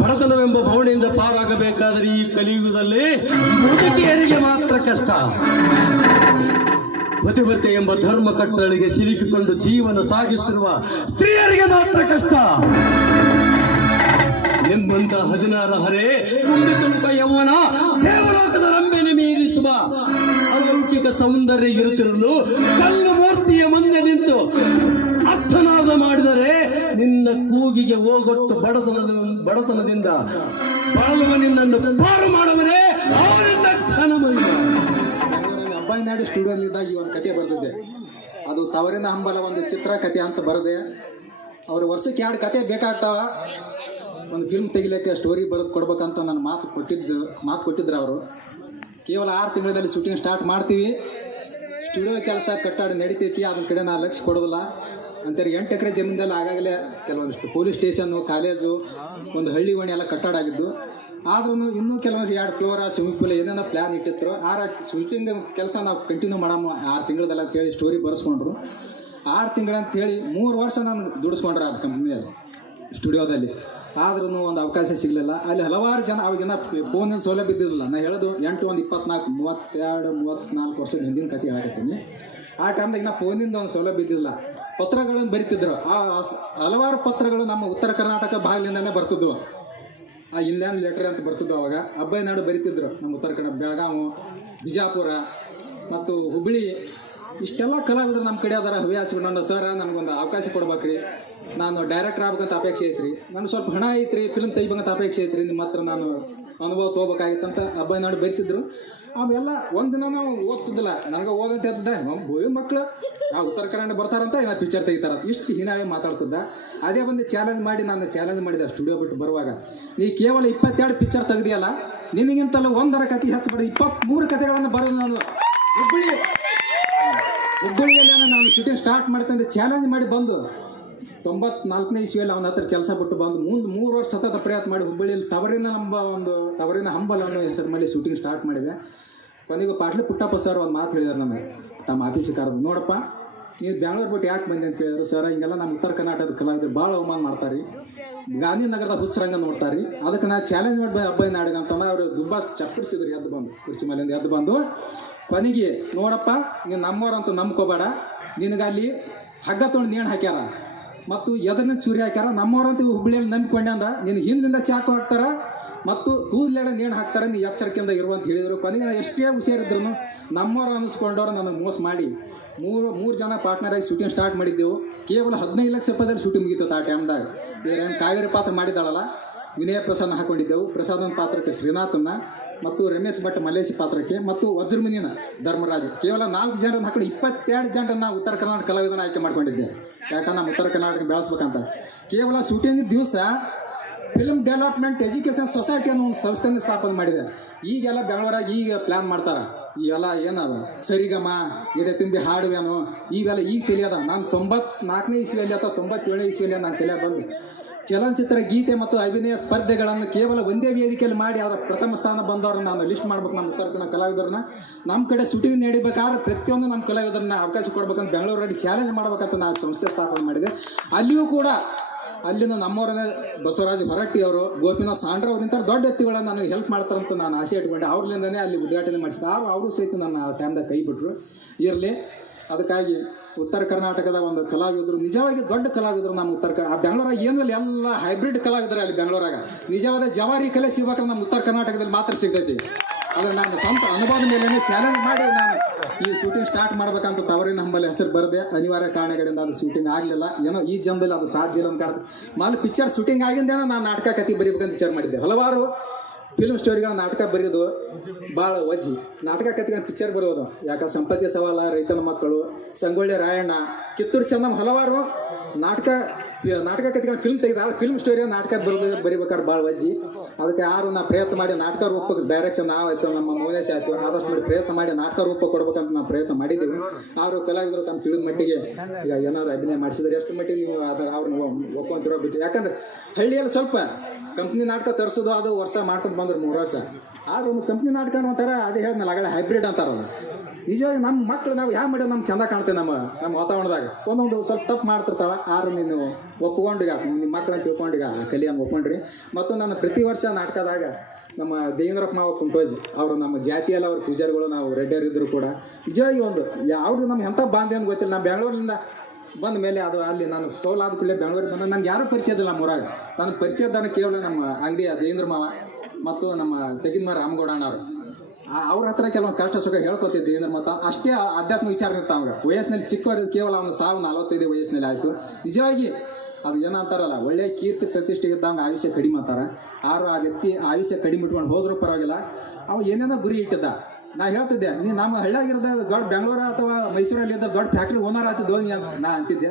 ಬಡತನವೆಂಬ ಭಾವನೆಯಿಂದ ಪಾರಾಗಬೇಕಾದರೆ ಈ ಕಲಿಯುಗದಲ್ಲಿ ಮುದುಕಿಯರಿಗೆ ಮಾತ್ರ ಕಷ್ಟ. ಪತಿವ್ರತೆ ಎಂಬ ಧರ್ಮ ಕಟ್ಟಳೆಗೆ ಸಿಲುಕಿಕೊಂಡು ಜೀವನ ಸಾಗಿಸುತ್ತಿರುವ ಸ್ತ್ರೀಯರಿಗೆ ಮಾತ್ರ ಕಷ್ಟ. ನಿಮ್ಮಂತ 16 ಹರೆ ಮುಂದೆ ತುಣುಕ ಯೌವನ ದೇವಲೋಕದ ರಂಬೆನೆ ಮೀರಿಸುವ ಅಲೌಕಿಕ ಸೌಂದರ್ಯ ಇರುತ್ತಿರಲು ಕಲ್ಲು ಮೂರ್ತಿಯ ಮುಂದೆ ನಿಂತು ಅರ್ಥನಾದ ಮಾಡಿದರೆ ನಿನ್ನ ಕೂಗಿಗೆ ಹೋಗೊಟ್ಟು ಬಡತನದಿಂದ ಬಾಳುವ ನಿನ್ನನ್ನು ಪಾರು ಮಾಡುವನೇ ಅವರಿಂದ ಘನಮಹಿಮ. ಅಬ್ಬಾಯಿನಾಡು ಸ್ಟುಡಿಯೋದಲ್ಲಿದ್ದಾಗ ಈ ಒಂದು ಕತೆ ಬರ್ತಿದ್ದೆ. ಅದು ತವರಿನ ಹಂಬಲ ಒಂದು ಚಿತ್ರ ಕತೆ ಅಂತ ಬರದೆ. ಅವರು ವರ್ಷಕ್ಕೆ 2 ಕತೆ ಬೇಕಾಗ್ತಾವ, ಒಂದು ಫಿಲ್ಮ್ ತೆಗಿಲಿಕ್ಕೆ ಸ್ಟೋರಿ ಬರೆದು ಕೊಡ್ಬೇಕಂತ ನಾನು ಮಾತು ಕೊಟ್ಟಿದ್ರು ಅವರು. ಕೇವಲ 6 ತಿಂಗಳಲ್ಲಿ ಶೂಟಿಂಗ್ ಸ್ಟಾರ್ಟ್ ಮಾಡ್ತೀವಿ, ಸ್ಟುಡಿಯೋ ಕೆಲಸ ಕಟ್ಟಾಡಿ ನಡಿತೈತಿ, ಅದನ್ನ ಕಡೆ ನಾನು ಲಕ್ಷ್ಯ ಕೊಡೋದಿಲ್ಲ ಅಂತೇಳಿ 8 ಎಕರೆ ಜಮೀನಲ್ಲಿ ಆಗಾಗಲೇ ಕೆಲವೊಂದಿಷ್ಟು ಪೊಲೀಸ್ ಸ್ಟೇಷನ್ನು, ಕಾಲೇಜು, ಒಂದು ಹಳ್ಳಿ ಓಣಿ ಎಲ್ಲ ಕಟ್ಟಾಡಾಗಿದ್ದು. ಆದ್ರೂ ಇನ್ನೂ ಕೆಲವೊಂದು 2 ಫ್ಲೋರ, ಸ್ವಿಮ್ಮಿಂಗ್ ಪೂಲ್ ಏನೇನೋ ಪ್ಲ್ಯಾನ್ ಇಟ್ಟಿದ್ರು. ಶೂಟಿಂಗ್ ಕೆಲಸ ನಾವು ಕಂಟಿನ್ಯೂ ಮಾಡಮ್ಮ 6 ತಿಂಗಳದಲ್ಲ ಅಂತೇಳಿ ಸ್ಟೋರಿ ಬರೆಸ್ಕೊಂಡ್ರು. 6 ತಿಂಗಳಂತೇಳಿ 3 ವರ್ಷ ನಾನು ದುಡಿಸ್ಕೊಂಡ್ರೆ ಅದು ಕಂಪ್ನಿಯಲ್ಲಿ ಸ್ಟುಡಿಯೋದಲ್ಲಿ. ಆದ್ರೂ ಒಂದು ಅವಕಾಶ ಸಿಗಲಿಲ್ಲ. ಅಲ್ಲಿ ಹಲವಾರು ಜನ ಅವಾಗಿನ ಫೋನಿನ ಸೌಲಭ್ಯ ಇದ್ದಿರಲಿಲ್ಲ. ನಾನು ಹೇಳೋದು 8, 1, 24, 32, 34 ವರ್ಷದ ಹಿಂದಿನ ಕತೆ ಹೇಳಕತ್ತೀನಿ. ಆ ಟೈಮ್ದಾಗ ನಾ ಫೋನಿಂದ ಒಂದು ಸೌಲಭ್ಯ ಇದ್ದಿಲ್ಲ. ಪತ್ರಗಳನ್ನು ಬರಿತಿದ್ರು. ಆ ಹಲವಾರು ಪತ್ರಗಳು ನಮ್ಮ ಉತ್ತರ ಕರ್ನಾಟಕ ಭಾಗದಿಂದನೇ ಬರ್ತಿದ್ವು. ಆ ಇನ್ಲ್ಯಾಂಡ್ ಲೆಟರ್ ಅಂತ ಬರ್ತಿದ್ವು. ಅವಾಗ ಅಬ್ಬಾಯಿನಾಡು ಬರಿತಿದ್ರು. ನಮ್ಮ ಉತ್ತರ ಕನ್ನಡ, ಬೆಳಗಾವಿ, ಬಿಜಾಪುರ ಮತ್ತು ಹುಬ್ಬಳ್ಳಿ ಇಷ್ಟೆಲ್ಲ ಕಲಾವಿದರು ನಮ್ಮ ಕಡೆ ಅದರ ಹವ್ಯಾಸಿಗಳು. ನನ್ನ ಸರ್ ನನಗೊಂದು ಅವಕಾಶ ಕೊಡ್ಬೇಕ್ರಿ, ನಾನು ಡೈರೆಕ್ಟರ್ ಆಗ್ಬೇಕಂತ ಅಪೇಕ್ಷೆ ಐತ್ರಿ, ನಾನು ಸ್ವಲ್ಪ ಹಣ ಐತ್ರಿ, ಫಿಲ್ಮ್ ತೆಗಿಬೇಕಂತ ಅಪೇಕ್ಷೆ ಐತ್ರಿ, ನಿಮ್ಮ ಹತ್ರ ನಾನು ಅನುಭವ ತೊಗೋಬೇಕಾಗಿತ್ತಂತ ಅಬ್ಬಾಯಿನಾಡು ಬರಿತಿದ್ರು. ಅವೆಲ್ಲ ಒಂದಿನ ನಾವು ಓದ್ತಿದ್ದಿಲ್ಲ, ನನಗೆ ಓದಂತ ಹೇಳ್ತಿದ್ದೆ, ಬೋಯಿ ಮಕ್ಕಳು ಆ ಉತ್ತರ ಕನ್ನಡ ಬರ್ತಾರಂತ ಏನೋ ಪಿಕ್ಚರ್ ತೆಗಿತಾರ, ಇಷ್ಟು ಹೀನಾವೇ ಮಾತಾಡ್ತಿದ್ದ. ಅದೇ ಒಂದು ಚಾಲೆಂಜ್ ಮಾಡಿ ನಾನು ಚಾಲೆಂಜ್ ಮಾಡಿದೆ ಸ್ಟುಡಿಯೋ ಬಿಟ್ಟು ಬರುವಾಗ. ನೀ ಕೇವಲ 22 ಪಿಕ್ಚರ್ ತೆಗ್ದಿಯಲ್ಲ, ನಿನಗಿಂತಲ್ಲ 1 ಕತೆ ಹಚ್ಚಬೇಡ, 23 ಕತೆಗಳನ್ನು ಬರೆದು ನಾನು ಹುಬ್ಬಳ್ಳಿಯಲ್ಲಿ ನಾನು ಶೂಟಿಂಗ್ ಸ್ಟಾರ್ಟ್ ಮಾಡ್ತಂದ್ರೆ ಚಾಲೆಂಜ್ ಮಾಡಿ ಬಂದು 94ನೇ ಇಸ್ವಿಯಲ್ಲಿ ಅವನ ಹತ್ರ ಕೆಲಸ ಬಿಟ್ಟು ಬಂದು 3 ವರ್ಷ ಸತತ ಪ್ರಯತ್ನ ಮಾಡಿ ಹುಬ್ಬಳ್ಳಿಯಲ್ಲಿ ತವರಿನ ಹಂಬಲ ಅನ್ನೋ ಹೆಸರು ಮೇಲೆ ಶೂಟಿಂಗ್ ಸ್ಟಾರ್ಟ್ ಮಾಡಿದೆ. ಕೊನೆಗೂ ಪಾಟ್ಲಿ ಪುಟ್ಟಪ್ಪ ಸರ್ ಒಂದು ಮಾತು ಹೇಳಿದ್ರು ನನಗೆ ತಮ್ಮ ಆಫೀಸಿಗೆ ಕರೆದು, ನೋಡಪ್ಪ ನೀವು ಬೆಂಗಳೂರು ಬಿಟ್ಟು ಯಾಕೆ ಬಂದೆ ಅಂತ ಹೇಳಿದ್ರು. ಸರ್ ಹಿಂಗೆಲ್ಲ ನಮ್ಮ ಉತ್ತರ ಕರ್ನಾಟಕದ ಕಲಾವಿದರು ಭಾಳ ಅವಮಾನ ಮಾಡ್ತಾರೆ, ಗಾಂಧಿನಗರದ ಹುಚ್ಚರಂಗ ನೋಡ್ತಾರೆ, ಅದಕ್ಕೆ ನಾ ಚಾಲೆಂಜ್ ಮಾಡಿ ಅಬ್ಬಾಯಿನಾಡಿಗೆ ಅಂತಂದ್ರೆ ಅವರು ದುಬ್ಬ ಚಪ್ಪಡಿಸಿದ್ರು. ಎದ್ದು ಬಂದು ಕುರ್ಚಿ ಮೇಲಿಂದ ಎದ್ದು ಬಂದು ಕೊನೆಗೆ, ನೋಡಪ್ಪ ನೀನು ನಮ್ಮವ್ರಂತ ನಂಬ್ಕೋಬೇಡ, ನಿನಗಲ್ಲಿ ಹಗ್ಗ ತೊಗೊಂಡು ನೇಣು ಹಾಕ್ಯಾರ ಮತ್ತು ಎದನ್ನ ಚೂರಿ ಹಾಕ್ಯಾರ. ನಮ್ಮವ್ರಂತ ಹುಬ್ಳಿಯಲ್ಲಿ ನಂಬಿಕೊಂಡ್ಯಾಂದ ನಿನ್ನ ಹಿಂದಿಂದ ಚಾಕು ಹಾಕ್ತಾರ ಮತ್ತು ಕೂದಲೆಲ್ಲ ನೇಣು ಹಾಕ್ತಾರೆ, ನೀ ಎಚ್ಚರಿಕೆಯಿಂದ ಇರುವಂತ ಹೇಳಿದರು. ಕೊನೆಗೆ ನಾನು ಎಷ್ಟೇ ಹುಷಾರಿದ್ರು ನಮ್ಮವ್ರು ಅನ್ನಿಸ್ಕೊಂಡವ್ರು ನನಗೆ ಮೋಸ ಮಾಡಿ ಮೂರು ಜನ ಪಾರ್ಟ್ನರ್ ಆಗಿ ಶೂಟಿಂಗ್ ಸ್ಟಾರ್ಟ್ ಮಾಡಿದ್ದೆವು. ಕೇವಲ 15 ಲಕ್ಷ ರೂಪಾಯಿದಲ್ಲಿ ಶೂಟಿಂಗ್ ಮುಗಿತು ಆ ಟೈಮ್ದಾಗ. ಇದ್ರೇನು ಕಾವೇರಿ ಪಾತ್ರ ಮಾಡಿದ್ದಾಳಲ್ಲ, ವಿನಯ ಪ್ರಸಾದ್ನ ಹಾಕೊಂಡಿದ್ದೆವು. ಪ್ರಸಾದನ ಪಾತ್ರಕ್ಕೆ ಶ್ರೀನಾಥನ್ನ ಮತ್ತು ರಮೇಶ್ ಭಟ್ ಮಲೇಶಿ ಪಾತ್ರಕ್ಕೆ ಮತ್ತು ವಜ್ರಮುನಿನ ಧರ್ಮರಾಜ್. ಕೇವಲ 4 ಜನರನ್ನು ಹಾಕೊಂಡು 22 ಜನರನ್ನ ಉತ್ತರ ಕರ್ನಾಟಕ ಕಲಾವಿದನ ಆಯ್ಕೆ ಮಾಡ್ಕೊಂಡಿದ್ದೆ. ಯಾಕಂದ್ರೆ ನಮ್ಮ ಉತ್ತರ ಕರ್ನಾಟಕ ಬೆಳೆಸ್ಬೇಕಂತ. ಕೇವಲ ಶೂಟಿಂಗ್ ದಿವಸ ಫಿಲ್ಮ್ ಡೆವಲಪ್ಮೆಂಟ್ ಎಜುಕೇಷನ್ ಸೊಸೈಟಿ ಅನ್ನೋ ಒಂದು ಸಂಸ್ಥೆಯನ್ನು ಸ್ಥಾಪನೆ ಮಾಡಿದೆ. ಈಗೆಲ್ಲ ಬೆಂಗಳೂರಾಗ ಈಗ ಪ್ಲ್ಯಾನ್ ಮಾಡ್ತಾರೆ. ಇವೆಲ್ಲ ಏನದ ಸರಿಗಮ ಇದೆ ತುಂಬಿ ಹಾಡುವೇನು ಇವೆಲ್ಲ ಈಗ ತಿಳಿಯದ. ನಾನು 94ನೇ ಇಸ್ವಿಯಲ್ಲಿ ಅಥವಾ 97ನೇ ಇಸ್ವಿಯಲ್ಲಿ ನಾನು ತಲೆ ಬಂದು ಚಲನಚಿತ್ರ ಗೀತೆ ಮತ್ತು ಅಭಿನಯ ಸ್ಪರ್ಧೆಗಳನ್ನು ಕೇವಲ ಒಂದೇ ವೇದಿಕೆಯಲ್ಲಿ ಮಾಡಿ ಅದರ ಪ್ರಥಮ ಸ್ಥಾನ ಬಂದವ್ರನ್ನ ನಾನು ಲಿಸ್ಟ್ ಮಾಡ್ಬೇಕು. ನಮ್ಮ ಉತ್ತರ ಕನ್ನಡ ಕಲಾವಿದರನ್ನ ನಮ್ಮ ಕಡೆ ಶೂಟಿಂಗ್ ನಡಿಬೇಕಾದ್ರೆ ಪ್ರತಿಯೊಂದು ನಮ್ಮ ಕಲಾವಿದರನ್ನ ಅವಕಾಶ ಕೊಡ್ಬೇಕಂತ ಬೆಂಗಳೂರಲ್ಲಿ ಚಾಲೆಂಜ್ ಮಾಡ್ಬೇಕಂತ ನಾನು ಸಂಸ್ಥೆ ಸ್ಥಾಪನೆ ಮಾಡಿದೆ. ಅಲ್ಲಿಯೂ ಕೂಡ ಅಲ್ಲಿನ ನಮ್ಮವರನ್ನೇ ಬಸವರಾಜ್ ಹೊರಟ್ಟಿ ಅವರು, ಗೋಪಿನಾಥ್ ಸಾಂಡ್ರ ಅವ್ರಿಂಥ ದೊಡ್ಡ ವ್ಯಕ್ತಿಗಳನ್ನ ನನಗೆ ಹೆಲ್ಪ್ ಮಾಡ್ತಾರಂತ ನಾನು ಆಸೆ ಇಟ್ಕೊಂಡೆ. ಅವ್ರಲಿಂದನೇ ಅಲ್ಲಿ ಉದ್ಘಾಟನೆ ಮಾಡಿಸಿದೆ. ಅವರು ಸಹಿತ ನನ್ನ ಆ ಟೈಮ್ದಾಗ ಕೈ ಬಿಟ್ಟರು. ಇರಲಿ, ಅದಕ್ಕಾಗಿ ಉತ್ತರ ಕರ್ನಾಟಕದ ಒಂದು ಕಲಾವಿದರು, ನಿಜವಾಗಿ ದೊಡ್ಡ ಕಲಾವಿದರು ನಮ್ಮ ಉತ್ತರ ಬೆಂಗಳೂರಾಗ ಏನು ಎಲ್ಲ ಹೈಬ್ರಿಡ್ ಕಲಾವಿದರು. ಅಲ್ಲಿ ಬೆಂಗಳೂರಾಗ ನಿಜವಾದ ಜವಾರಿ ಕಲೆ ಸಿಗ್ಬೇಕಾದ್ರೆ ನಮ್ಮ ಉತ್ತರ ಕರ್ನಾಟಕದಲ್ಲಿ ಮಾತ್ರ ಸಿಗ್ತೈತಿ. ಆದರೆ ನಾನು ಸ್ವಂತ ಅನುಭವದ ಮೇಲೆ ಚಾಲೆಂಜ್ ಮಾಡಿ ನಾನು ಈ ಶೂಟಿಂಗ್ ಸ್ಟಾರ್ಟ್ ಮಾಡ್ಬೇಕಂತ ತವರಿನ ಹಂಬಲ್ಲಿ ಹೆಸರು ಬರದೆ ಅನಿವಾರ್ಯ ಕಾರಣಗಳಿಂದ ಅದು ಶೂಟಿಂಗ್ ಆಗಲಿಲ್ಲ. ಏನೋ ಈ ಜನ್ಮದಲ್ಲಿ ಅದು ಸಾಧ್ಯ ಇಲ್ಲ ಅಂತ ಕಾಡ್ತು. ಮೊದಲು ಪಿಕ್ಚರ್ ಶೂಟಿಂಗ್ ಆಗಿಂದೇನೋ ನಾನು ನಾಟಕ ಕತೆ ಬರೀಬೇಕಂತ ವಿಚಾರ ಮಾಡಿದ್ದೆ. ಹಲವಾರು ಫಿಲ್ಮ್ ಸ್ಟೋರಿಗಳ ನಾಟಕ ಬರೆಯೋದು ಭಾಳ ವಜ್ಜಿ. ನಾಟಕ ಕತೆಗಳ ಪಿಕ್ಚರ್ ಬರೋದು ಯಾಕೆ ಸಂಪತ್ತಿ ಸವಾಲ, ರೈತನ ಮಕ್ಕಳು, ಸಂಗೊಳ್ಳಿ ರಾಯಣ್ಣ, ಕಿತ್ತೂರು ಚೆನ್ನಮ್ಮ, ಹಲವಾರು ನಾಟಕ ಕತೆಗಳ ಫಿಲ್ಮ್ ತೆಗೆದ ಫಿಲ್ಮ್ ಸ್ಟೋರಿಯ ನಾಟಕ ಬರಿಬೇಕಾದ್ರೆ ಭಾಳ ವಜ್ಜಿ. ಅದಕ್ಕೆ ಯಾರು ನಾ ಪ್ರಯತ್ನ ಮಾಡಿ ನಾಟಕ ರೂಪಕ್ಕೆ ಡೈರೆಕ್ಷನ್ ನಾವಾಯ್ತು, ನಮ್ಮ ಮೌನೇಶ್ ಆಯ್ತು, ಆದಷ್ಟು ಮಾಡಿ ಪ್ರಯತ್ನ ಮಾಡಿ ನಾಟಕ ರೂಪ ಕೊಡ್ಬೇಕಂತ ನಾವು ಪ್ರಯತ್ನ ಮಾಡಿದ್ದೀವಿ. ಅವರು ಕಲಾವಿದರು ತಮ್ಮ ತಿಳಿದ ಮಟ್ಟಿಗೆ ಈಗ ಏನಾದ್ರು ಅಭಿನಯ ಮಾಡಿಸಿದ್ರೆ ಎಷ್ಟು ಮಟ್ಟಿಗೆ ನೀವು ಅವ್ರನ್ನ ಒಪ್ಕೊಂತಿರೋ ಬಿಟ್ಟು. ಯಾಕಂದ್ರೆ ಹಳ್ಳಿಯಲ್ಲಿ ಸ್ವಲ್ಪ ಕಂಪ್ನಿ ನಾಟಕ ತರಿಸೋದು ಅದು ವರ್ಷ ಮಾಡ್ಕೊಂಡು ಬಂದ್ರೆ 3 ವರ್ಷ. ಆದ್ರೆ ಒಂದು ಕಂಪ್ನಿ ನಾಟಕ ಅಂತಾರ, ಅದೇ ಹೇಳಿದ್ನಲ್ಲ ಆಗಲೇ ಹೈಬ್ರಿಡ್ ಅಂತಾರಲ್ಲ. ನಿಜವಾಗಿ ನಮ್ಮ ಮಕ್ಕಳು ನಾವು ಯಾವ ಮಾಡಿದ್ರೆ ನಮ್ಗೆ ಚಂದ ಕಾಣ್ತೇವೆ. ನಮ್ಮ ವಾತಾವರಣದಾಗ ಒಂದೊಂದು ಸ್ವಲ್ಪ ತಪ್ಪು ಮಾಡ್ತಿರ್ತಾವ. ಆರು ನೀನು ಒಪ್ಕೊಂಡೀಗ ನಿಮ್ಮ ಮಕ್ಕಳನ್ನ ತಿಳ್ಕೊಂಡೀಗ ಕಲಿಯಂಗೆ ಒಪ್ಕೊಂಡ್ರಿ. ಮತ್ತು ನಾನು ಪ್ರತಿ ವರ್ಷ ನಾಟಕದಾಗ ನಮ್ಮ ದೇವೇಂದ್ರಪ್ಪ ಮಾವ ಕುಂಟೋಜಿ ಅವರು ನಮ್ಮ ಜಾತಿಯಲ್ಲ, ಅವ್ರ ಪೂಜಾರಿಗಳು, ನಾವು ರೆಡ್ಡಿಯರ್ ಇದ್ರು ಕೂಡ ನಿಜವಾಗಿ ಒಂದು ಯಾವುದು ನಮ್ಗೆ ಎಂಥ ಬಾಂಧೆ ಅಂತ ಗೊತ್ತಿಲ್ಲ. ನಾನು ಬೆಂಗಳೂರಿನಿಂದ ಬಂದ ಮೇಲೆ ಅದು ಅಲ್ಲಿ ನಾನು ಸೋಲಾದ ಕೂಡಲೇ ಬೆಂಗಳೂರಿಗೆ ಬಂದ ನಮ್ಗೆ ಯಾರೂ ಪರಿಚಯ ಇದಿಲ್ಲ. ನಮ್ಮೂರಾಗ ನನಗೆ ಪರಿಚಯದಾನ ಕೇವಲ ನಮ್ಮ ಅಂಗಡಿಯ ದೇವೇಂದ್ರ ಮಾವ ಮತ್ತು ನಮ್ಮ ತೆಗಿದ್ಮಾರ ರಾಮಗೌಡ ಅಣ್ಣವರು. ಅವ್ರ ಹತ್ರ ಕೆಲವೊಂದು ಕಷ್ಟ ಸುಖ ಹೇಳ್ಕೊತಿದ್ದೆ ದೇವೇಂದ್ರ ಮಾತ. ಅಷ್ಟೇ ಆಧ್ಯಾತ್ಮಿಕ ವಿಚಾರ ಇರ್ತಾವ. ಅವಾಗ ವಯಸ್ಸಿನಲ್ಲಿ ಚಿಕ್ಕವರಿಗೆ ಕೇವಲ ಒಂದು 45 ವಯಸ್ಸಿನಲ್ಲಿ ಆಯಿತು. ನಿಜವಾಗಿ ಅದು ಏನಂತಾರಲ್ಲ, ಒಳ್ಳೆಯ ಕೀರ್ತಿ ಪ್ರತಿಷ್ಠೆ ಇದ್ದಂಗೆ ಆಯುಷ್ಯ ಕಡಿಮೆ ಅಂತಾರೆ. ಆರು ಆ ವ್ಯಕ್ತಿ ಆಯುಷ್ಯ ಕಡಿಮೆ ಇಟ್ಕೊಂಡು ಹೋದ್ರೂ ಪರವಾಗಿಲ್ಲ, ಅವ ಏನೇನೋ ಗುರಿ ಇಟ್ಟಿದ್ದ. ನಾ ಹೇಳ್ತಿದ್ದೆ, ನೀನು ನಮ್ಮ ಹಳ್ಳಿಯಾಗಿರೋದ ದೊಡ್ಡ ಬೆಂಗಳೂರು ಅಥವಾ ಮೈಸೂರಲ್ಲಿ ಇದ್ದ ದೊಡ್ಡ ಫ್ಯಾಕ್ಟ್ರಿ ಓನರ್ ಆಗ್ತಿದ್ದೋ ನೀ ಅಂತ ನಾ ಅಂತಿದ್ದೆ.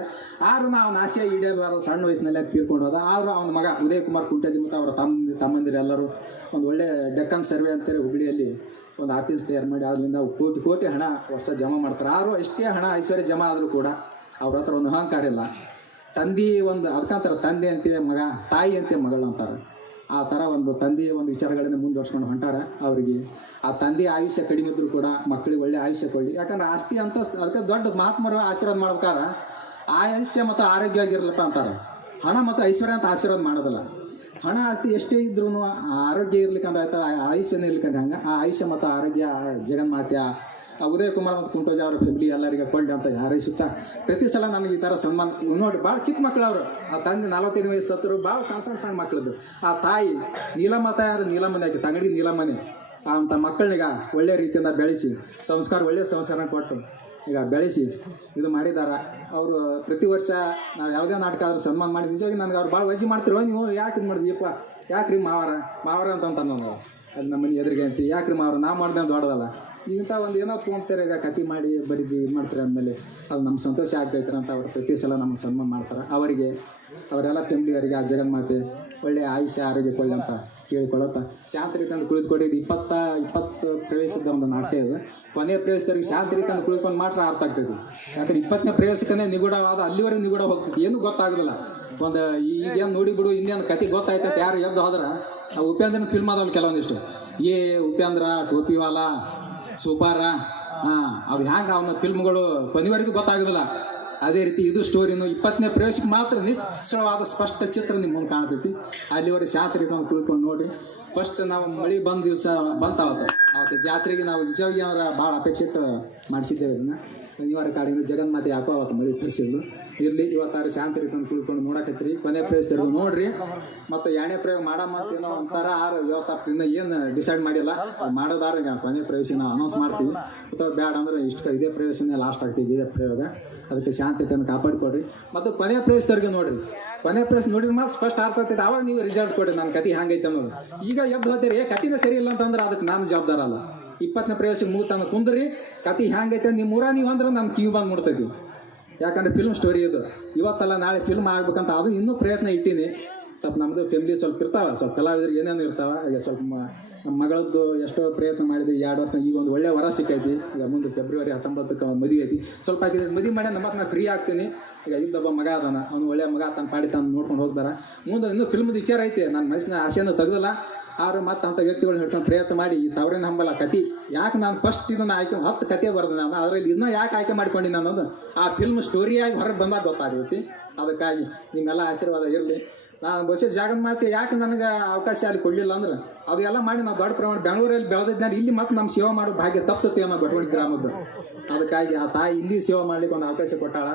ಆದ್ರೂ ನಾವು ಆಸೆ ಈಡೇರಲಾರ ಸಣ್ಣ ವಯಸ್ಸಿನಲ್ಲಿ ತೀರ್ಕೊಂಡು ಹೋದ. ಆದರೂ ಅವನ ಮಗ ಉದಯ್ ಕುಮಾರ್ ಕುಂಟೇಜಿ ಮತ್ತು ಅವರ ತಮ್ಮಂದಿರು ಎಲ್ಲರೂ ಒಂದು ಒಳ್ಳೆ ಡೆಕ್ಕನ್ ಸರ್ವೆ ಅಂತೇಳಿ ಹುಬ್ಳಿಯಲ್ಲಿ ಒಂದು ಆಫೀಸ್ ತಯಾರು ಮಾಡಿ ಅದರಿಂದ ಕೋಟಿ ಹಣ ವರ್ಷ ಜಮಾ ಮಾಡ್ತಾರೆ. ಆದರೂ ಎಷ್ಟೇ ಹಣ ಐಶ್ವರ್ಯ ಜಮಾ ಆದರೂ ಕೂಡ ಅವ್ರ ಹತ್ರ ಒಂದು ಅಹಂಕಾರ ಇಲ್ಲ. ತಂದೆ ಒಂದು ಅದಕ್ಕಂತಾರೆ, ತಂದೆ ಅಂತೆ ಮಗ, ತಾಯಿ ಅಂತೆ ಮಗಳು ಅಂತಾರೆ. ಆ ಥರ ಒಂದು ತಂದೆಯ ಒಂದು ವಿಚಾರಗಳಿಂದ ಮುಂದುವರ್ಸ್ಕೊಂಡು ಹೊಂಟಾರ. ಅವರಿಗೆ ಆ ತಂದೆಯ ಆಯುಷ್ಯ ಕಡಿಮೆ ಇದ್ರೂ ಕೂಡ ಮಕ್ಕಳಿಗೆ ಒಳ್ಳೆ ಆಯುಷ್ಯ ಕೊಡಲಿ. ಯಾಕಂದ್ರೆ ಆಸ್ತಿ ಅಂತ ಅದಕ್ಕೆ ದೊಡ್ಡ ಮಹಾತ್ಮರು ಆಶೀರ್ವಾದ ಮಾಡ್ಬೇಕಾರೆ ಆಯುಷ್ಯ ಮತ್ತು ಆರೋಗ್ಯವಾಗಿರ್ಲಪ್ಪ ಅಂತಾರೆ. ಹಣ ಮತ್ತು ಐಶ್ವರ್ಯ ಅಂತ ಆಶೀರ್ವಾದ ಮಾಡೋದಿಲ್ಲ. ಹಣ ಆಸ್ತಿ ಎಷ್ಟೇ ಇದ್ರೂ ಆರೋಗ್ಯ ಇರ್ಲಿಕ್ಕಂದ್ರೆ ಆಯ್ತಾ, ಆಯುಷ್ಯನೇ ಇರ್ಲಿಕ್ಕಂದ್ರೆ ಹಂಗೆ ಆ ಆಯುಷ್ಯ ಮತ್ತು ಆರೋಗ್ಯ ಜಗನ್ಮಾತೆ ಉದಯ್ ಕುಮಾರ್ ಮತ್ತು ಕುಂಟೋಜಿ ಅವರ ಫ್ಯಾಮಿಲಿ ಎಲ್ಲರಿಗೆ ಕೊಳ್ಳಿ ಅಂತ ಹಾರೈಸುತ್ತಾ ಪ್ರತಿ ಸಲ ನನಗೆ ಈ ಥರ ಸನ್ಮಾನ ನೋಡಿ. ಭಾಳ ಚಿಕ್ಕ ಮಕ್ಕಳು ಅವರು. ಆ ತಂದೆ 45 ವಯಸ್ಸು ಹತ್ತರು, ಭಾಳ ಸಣ್ಣ ಮಕ್ಕಳದ್ದು. ಆ ತಾಯಿ ನೀಲಮ್ಮ ತಾಯಿ ನೀಲಮ್ಮನೆ ಆಕಿ ತಂಗಡಿ ನೀಲಮ್ಮನೆ ಅಂತ ಮಕ್ಕಳನ್ನೀಗ ಒಳ್ಳೆ ರೀತಿಯಿಂದ ಬೆಳೆಸಿ ಒಳ್ಳೆಯ ಸಂಸ್ಕಾರ ಕೊಟ್ಟು ಈಗ ಬೆಳೆಸಿ ಇದು ಮಾಡಿದ್ದಾರೆ. ಅವರು ಪ್ರತಿ ವರ್ಷ ನಾವು ಯಾವುದೇ ನಾಟಕ ಆದರೂ ಸನ್ಮಾನ ಮಾಡಿ ನಿಜವಾಗಿ ನನಗೆ ಅವ್ರು ಭಾಳ ವಜ್ಜಿ ಮಾಡ್ತಿರೋ, ನೀವು ಯಾಕೆ ಇದು ಮಾಡಿದ್ಯಪ್ಪ, ಯಾಕ್ರಿ ಮಾವರ ಅಂತ ನಾನು ಅದು ನಮ್ಮನೆ ಎದುರಿಗೆ ಅಂತೀವಿ, ಯಾಕ್ರಿ ಮಾವರ ನಾ ಮಾಡ್ದೆ ಅಂತ ದೊಡ್ಡದಲ್ಲ, ಇಂಥ ಒಂದು ಏನೋ ತೊಗೊಂತಾರೆ ಈಗ ಕತೆ ಮಾಡಿ ಬರೀದಿ ಇದು ಮಾಡ್ತಾರೆ ಅಂದಮೇಲೆ ಅದು ನಮ್ಮ ಸಂತೋಷ ಆಗ್ತೈತೆ ಅಂತ ಅವ್ರು ಪ್ರತಿ ಸಲ ನಮ್ಮ ಸನ್ಮಾನ ಮಾಡ್ತಾರೆ. ಅವರಿಗೆ ಅವರೆಲ್ಲ ಫ್ಯಾಮಿಲಿಯವರಿಗೆ ಆ ಜಗನ್ಮಾತೆ ಒಳ್ಳೆಯ ಆಯುಷ್ಯ ಆರೋಗ್ಯ ಕೊಳ್ಳಿ ಅಂತ ಕೇಳಿಕೊಳ್ಳುತ್ತಾ ಶಾಂತ ರೀತಿಯಿಂದ ಕುಳಿತುಕೊಂಡಿದ್ದು 20 ಪ್ರವೇಶದ ಒಂದು ನಾಟ್ಯ ಇದು. ಕೊನೆಯ ಪ್ರವೇಶದವರಿಗೆ ಶಾಂತ ರೀತಿಯಿಂದ ಕುಳಿತುಕೊಂಡು ಮಾತ್ರ ಅರ್ಥ ಆಗ್ತೈತಿ. ಯಾಕಂದ್ರೆ 20ನೇ ಪ್ರವೇಶಕ್ಕೇ ನಿಗೂಢವಾದ ಅಲ್ಲಿವರೆಗೆ ನಿಗೂಢ ಹೋಗ್ತೈತಿ, ಏನೂ ಗೊತ್ತಾಗೋದಿಲ್ಲ. ಒಂದು ಈಗೇನು ನೋಡಿ ಬಿಡು ಇನ್ನೇನು ಕತೆ ಗೊತ್ತಾಯ್ತೈತೆ ಯಾರು ಎದ್ದು ಹೋದ್ರೆ ಆ ಉಪೇಂದ್ರನ ಫಿಲ್ಮ್ ಅದಾವಲ್ಲ ಕೆಲವೊಂದಿಷ್ಟು, ಉಪೇಂದ್ರ, ಗೋಪಿವಾಲ, ಸೂಪಾರ, ಅದು ಹ್ಯಾಂಗೆ ಅವನ ಫಿಲ್ಮ್ಗಳು ಕೊನೆವರೆಗೂ ಗೊತ್ತಾಗೋದಿಲ್ಲ. ಅದೇ ರೀತಿ ಇದು ಸ್ಟೋರಿನು 20ನೇ ಪ್ರವೇಶಕ್ಕೆ ಮಾತ್ರ ನಿಶ್ಚಳವಾದ ಸ್ಪಷ್ಟ ಚಿತ್ರ ನಿಮ್ಮ ಮುಂದೆ ಕಾಣ್ತೈತಿ. ಅಲ್ಲಿವರೆಗೆ ಶಾಂತ ರೀತಿಯನ್ನು ಕುಳ್ಕೊಂಡು ನೋಡಿ. ಫಸ್ಟ್ ನಾವು ಮಳೆ ಬಂದ ದಿವಸ ಬಂತಾವತ್ತು ಅವತ್ತು ಜಾತ್ರೆಗೆ ನಾವು ನಿಜವಾಗಿ ಭಾಳ ಅಪೇಕ್ಷೆ ಇಟ್ಟು ಮಾಡಿಸಿದ್ದೇವೆ ಇದನ್ನು. ಅನಿವಾರ್ಯ ಕಾಡಿಂದ ಜಗನ್ಮಾತೆ ಯಾಕೋ ಅವತ್ತು ಮಳೆ ತರಿಸಿದ್ಲು. ಇರಲಿ, ಇವತ್ತಾರು ಶಾಂತಿ ರೀತಿಯಿಂದ ಕುಳ್ಕೊಂಡು ನೋಡಕತ್ರಿ. ಕೊನೆ ಪ್ರವೇಶ ನೋಡ್ರಿ. ಮತ್ತು ಎರಡನೇ ಪ್ರಯೋಗ ಮಾಡಮ್ಮ ಅಂತ ಏನೋ ಒಂಥರ ವ್ಯವಸ್ಥಾಪಕರಿಂದ ಏನು ಡಿಸೈಡ್ ಮಾಡಿಲ್ಲ. ಮಾಡೋದಾರ ಕೊನೆ ಪ್ರವೇಶ ನಾವು ಅನೌನ್ಸ್ ಮಾಡ್ತೀವಿ. ಅಥವಾ ಬ್ಯಾಡ ಅಂದ್ರೆ ಇದೇ ಪ್ರವೇಶನೇ ಲಾಸ್ಟ್ ಆಗ್ತಿದೆ, ಇದೇ ಪ್ರಯೋಗ. ಅದಕ್ಕೆ ಶಾಂತಿಯನ್ನು ಕಾಪಾಡಿಕೊಡ್ರಿ. ಮತ್ತು ಕೊನೆ ಪ್ರವೇಶದವ್ರಿಗೆ ನೋಡ್ರಿ. ಕೊನೆ ಪ್ರವೇಶ ನೋಡಿದ್ರೆ ಮಾತ್ರ ಸ್ಪಷ್ಟ ಅರ್ಥ ಆಗ್ತೈತೆ. ಅವಾಗ ನೀವು ರಿಸಲ್ಟ್ ಕೊಡ್ರಿ ನನ್ನ ಕತೆ ಹಂಗೈತೆ ಅನ್ನೋದು. ಈಗ ಎದ್ದು ಹೋಗ್ತೀರಿ ಕತಿನೇ ಸರಿ ಇಲ್ಲ ಅಂತಂದ್ರೆ ಅದಕ್ಕೆ ನಾನು ಜವಾಬ್ದಾರ ಅಲ್ಲ. 20ನೇ ಪ್ರವೇಶಕ್ಕೆ ಮುಗಿತಾನ ಕುಂದ್ರಿ, ಕತಿ ಹ್ಯಾಂಗೈತೆ ನಿಮ್ಮೂರ ನೀವು ಅಂದ್ರೆ ನಮ್ಮ ಕಿವಿ ಬಂದು ಮುಡ್ತೈತಿ. ಯಾಕಂದ್ರೆ ಫಿಲ್ಮ್ ಸ್ಟೋರಿ ಇದು. ಇವತ್ತಲ್ಲ ನಾಳೆ ಫಿಲ್ಮ್ ಆಗ್ಬೇಕಂತ ಅದು ಇನ್ನೂ ಪ್ರಯತ್ನ ಇಟ್ಟೀನಿ. ಸ್ವಲ್ಪ ನಮ್ಮದು ಫ್ಯಾಮಿಲಿ ಸ್ವಲ್ಪ ಇರ್ತಾವೆ, ಸ್ವಲ್ಪ ಕಲಾವಿದರಿಗೆ ಏನೇನು ಇರ್ತಾವೆ. ಈಗ ಸ್ವಲ್ಪ ನಮ್ಮ ಮಗಳದ್ದು ಎಷ್ಟೋ ಪ್ರಯತ್ನ ಮಾಡಿದ್ವಿ 2 ವರ್ಷ. ಈಗ ಒಂದು ಒಳ್ಳೆ ವರ ಸಿಕ್ಕೈತಿ. ಈಗ ಮುಂದೆ ಫೆಬ್ರವರಿ 19ಕ್ಕೆ ಮದುವೆ ಐತಿ. ಸ್ವಲ್ಪ ಹಾಕಿದ್ರೆ ಮದುವೆ ಮಾಡಿ ನಮ್ಮ ನಾನು ಫ್ರೀ ಆಗ್ತೀನಿ. ಈಗ ಇದ್ದೊಬ್ಬ ಮಗ ಅದಾನ, ಅವ್ನು ಒಳ್ಳೆ ಮಗ ತನ್ನ ಪಾಡಿ ತಾನು ನೋಡ್ಕೊಂಡು ಹೋಗ್ತಾರೆ. ಮುಂದೆ ಇನ್ನೂ ಫಿಲ್ಮ್ದು ವಿಚಾರ ಐತಿ. ನನ್ನ ಮನಸ್ಸಿನ ಆಸೆಯನ್ನು ತೆಗೆದಿಲ್ಲ. ಆದ್ರೆ ಮತ್ತೆ ಅಂಥ ವ್ಯಕ್ತಿಗಳನ್ನ ಹಿಡ್ಕೊಂಡು ಪ್ರಯತ್ನ ಮಾಡಿ ಈ ತವರಿನ ಹಂಬಲ ಕತೆ ಯಾಕೆ ನಾನು ಫಸ್ಟ್ ಇದನ್ನು ಆಯ್ಕೆ 10 ಕತೆ ಬರೆದೆ ನಾನು. ಅದರಲ್ಲಿ ಇದನ್ನ ಯಾಕೆ ಆಯ್ಕೆ ಮಾಡ್ಕೊಂಡಿನಿ ಅನ್ನೋದು ಆ ಫಿಲ್ಮ್ ಸ್ಟೋರಿಯಾಗಿ ಹೊರಗೆ ಬಂದಾಗ ಗೊತ್ತಾಗುತ್ತೆ. ಅದಕ್ಕಾಗಿ ನಿಮ್ಮೆಲ್ಲ ಆಶೀರ್ವಾದ ಇರಲಿ. ನಾನು ಬಸ್ಸೇ ಜಗನ್ಮಾತೆ ಯಾಕೆ ನನಗೆ ಅವಕಾಶ ಅಲ್ಲಿ ಕೊಡಲಿಲ್ಲ ಅಂದ್ರೆ ಅದು ಎಲ್ಲ ಮಾಡಿ ನಾವು ದೊಡ್ಡ ಪ್ರಮಾಣ ಬೆಂಗಳೂರಲ್ಲಿ ಬೆಳೆದಿದ್ದ ಇಲ್ಲಿ ಮತ್ತೆ ನಮ್ಮ ಸೇವೆ ಮಾಡೋ ಭಾಗ್ಯ ತಪ್ಪುತ್ತೆ ಅನ್ನೋ ಬಟವಣಿ ಗ್ರಾಮದ್ದು. ಅದಕ್ಕಾಗಿ ಆ ತಾಯಿ ಇಲ್ಲಿ ಸೇವೆ ಮಾಡ್ಲಿಕ್ಕೆ ಒಂದು ಅವಕಾಶ ಕೊಟ್ಟಾಳ.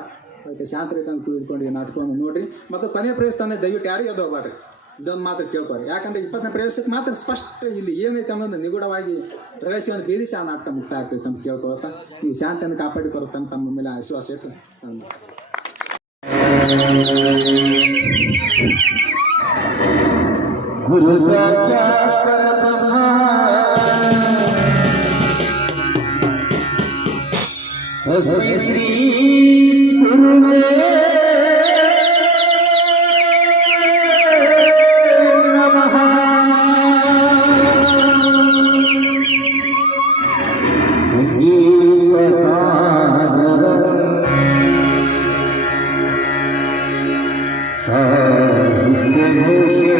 ಅದಕ್ಕೆ ಶಾಂತಿ ರೀತಿಯನ್ನು ಕುಳಿದುಕೊಂಡು ನಾಟಕವನ್ನು ನೋಡ್ರಿ. ಮತ್ತು ಕೊನೆಯ ಪ್ರವೇಶ ತಂದೆ ದಯವಿಟ್ಟು ಯಾರು ಎದ್ದು ಹೋಗ್ಬಾರ್ರಿ. ಇದೊಂದು ಮಾತ್ರ ಕೇಳ್ಕೊರಿ. ಯಾಕಂದ್ರೆ 20ನೇ ಪ್ರವೇಶಕ್ಕೆ ಮಾತ್ರ ಸ್ಪಷ್ಟ ಇಲ್ಲಿ ಏನೈತೆ ಅನ್ನೋದು ನಿಗೂಢವಾಗಿ ಪ್ರವೇಶವನ್ನು ಭೇದಿಸಿ ಆ ನಾಟಕ ಮುಕ್ತ ಆಗ್ತೈತೆ ಅಂತ ಕೇಳ್ಕೊಳ್ತಾ ನೀವು ಶಾಂತಿಯನ್ನು ಕಾಪಾಡಿಕೊಡುತ್ತಂತ ತಮ್ಮ ಮೇಲೆ ವಿಶ್ವಾಸ ಇಟ್ಟು ಗುರು ಸಾಕ್ಷಾತ್ ಶ್ರೀ ಗುರುವೇ ನಮಃ. ಸಂಗೀತ ಸಾಗರ ಸಾಹಿತ್ಯ ಭೂಷಣ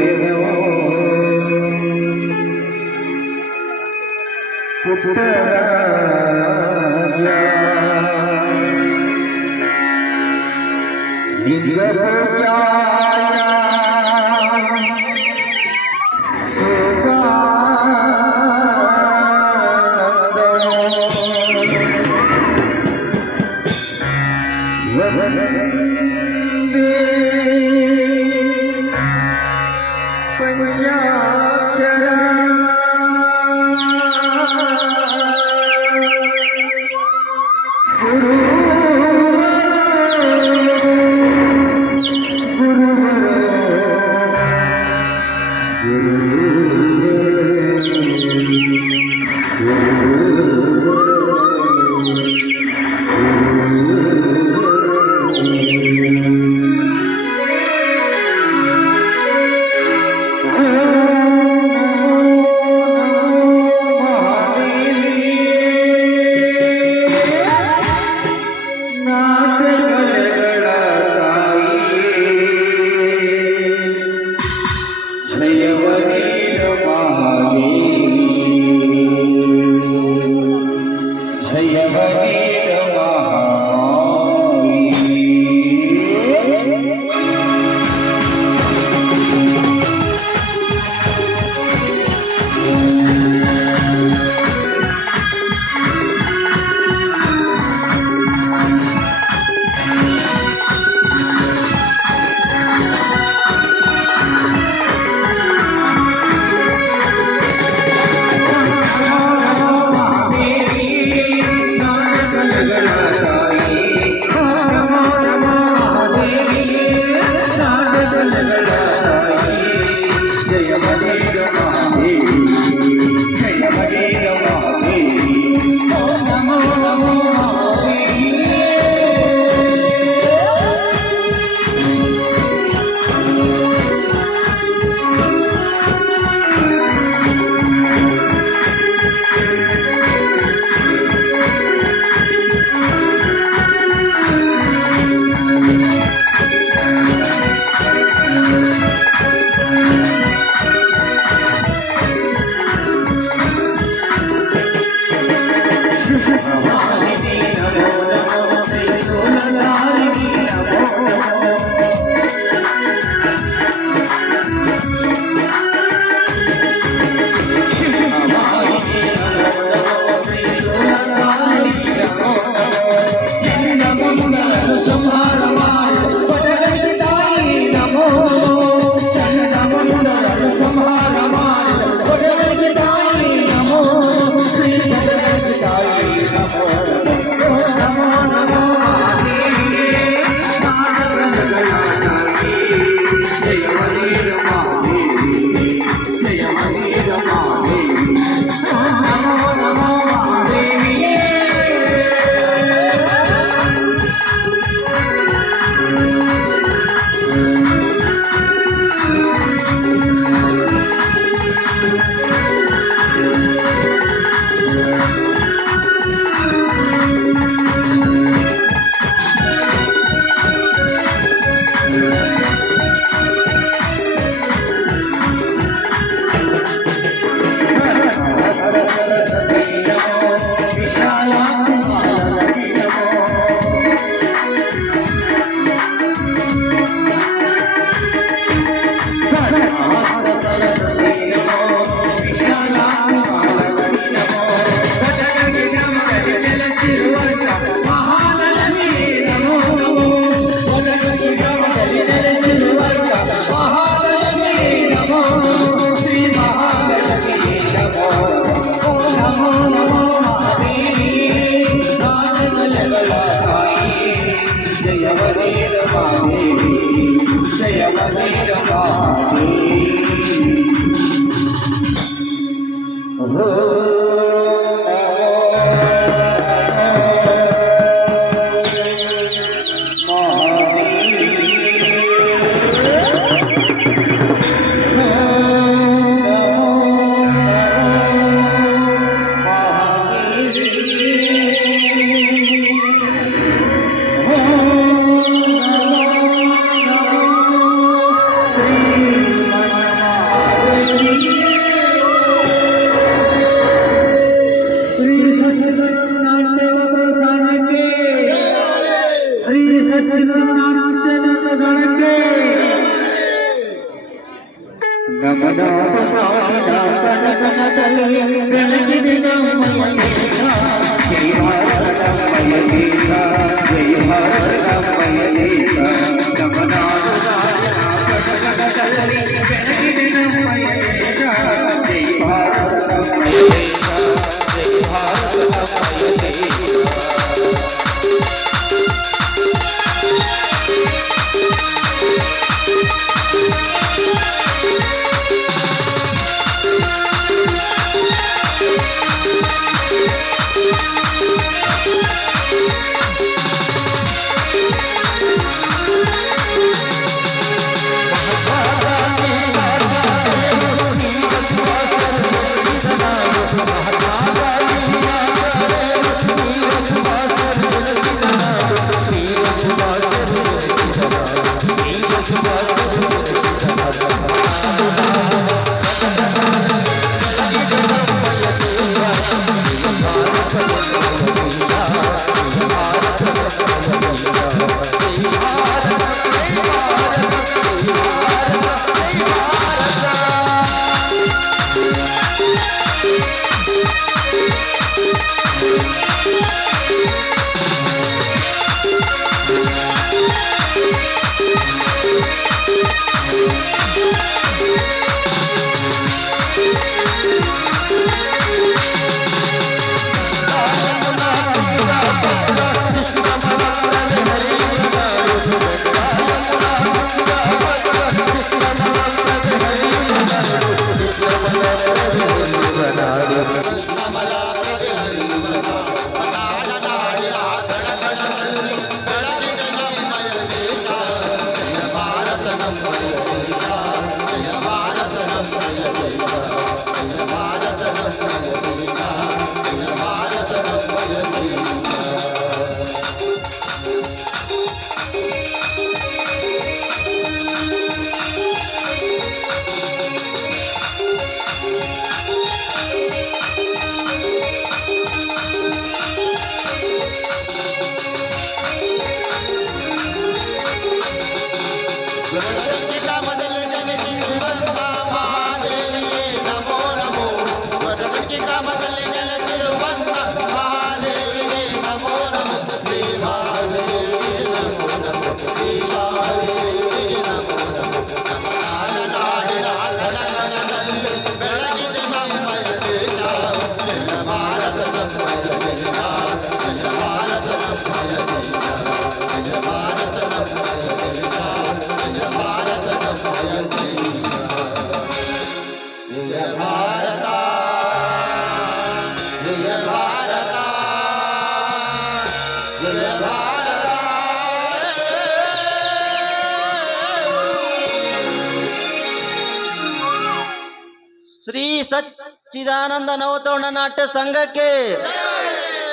ಶ್ರೀ ಸಚ್ಚಿದಾನಂದ ನವತರುಣ ನಾಟ್ಯ ಸಂಘಕ್ಕೆ,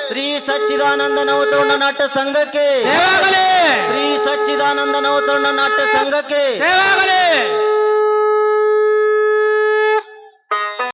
ಶ್ರೀ ಸಚ್ಚಿದಾನಂದ ನವತರುಣ ನಾಟ್ಯ ಸಂಘಕ್ಕೆ, ಶ್ರೀ ಸಚ್ಚಿದಾನಂದ ನವತರುಣ ನಾಟ್ಯ ಸಂಘಕ್ಕೆ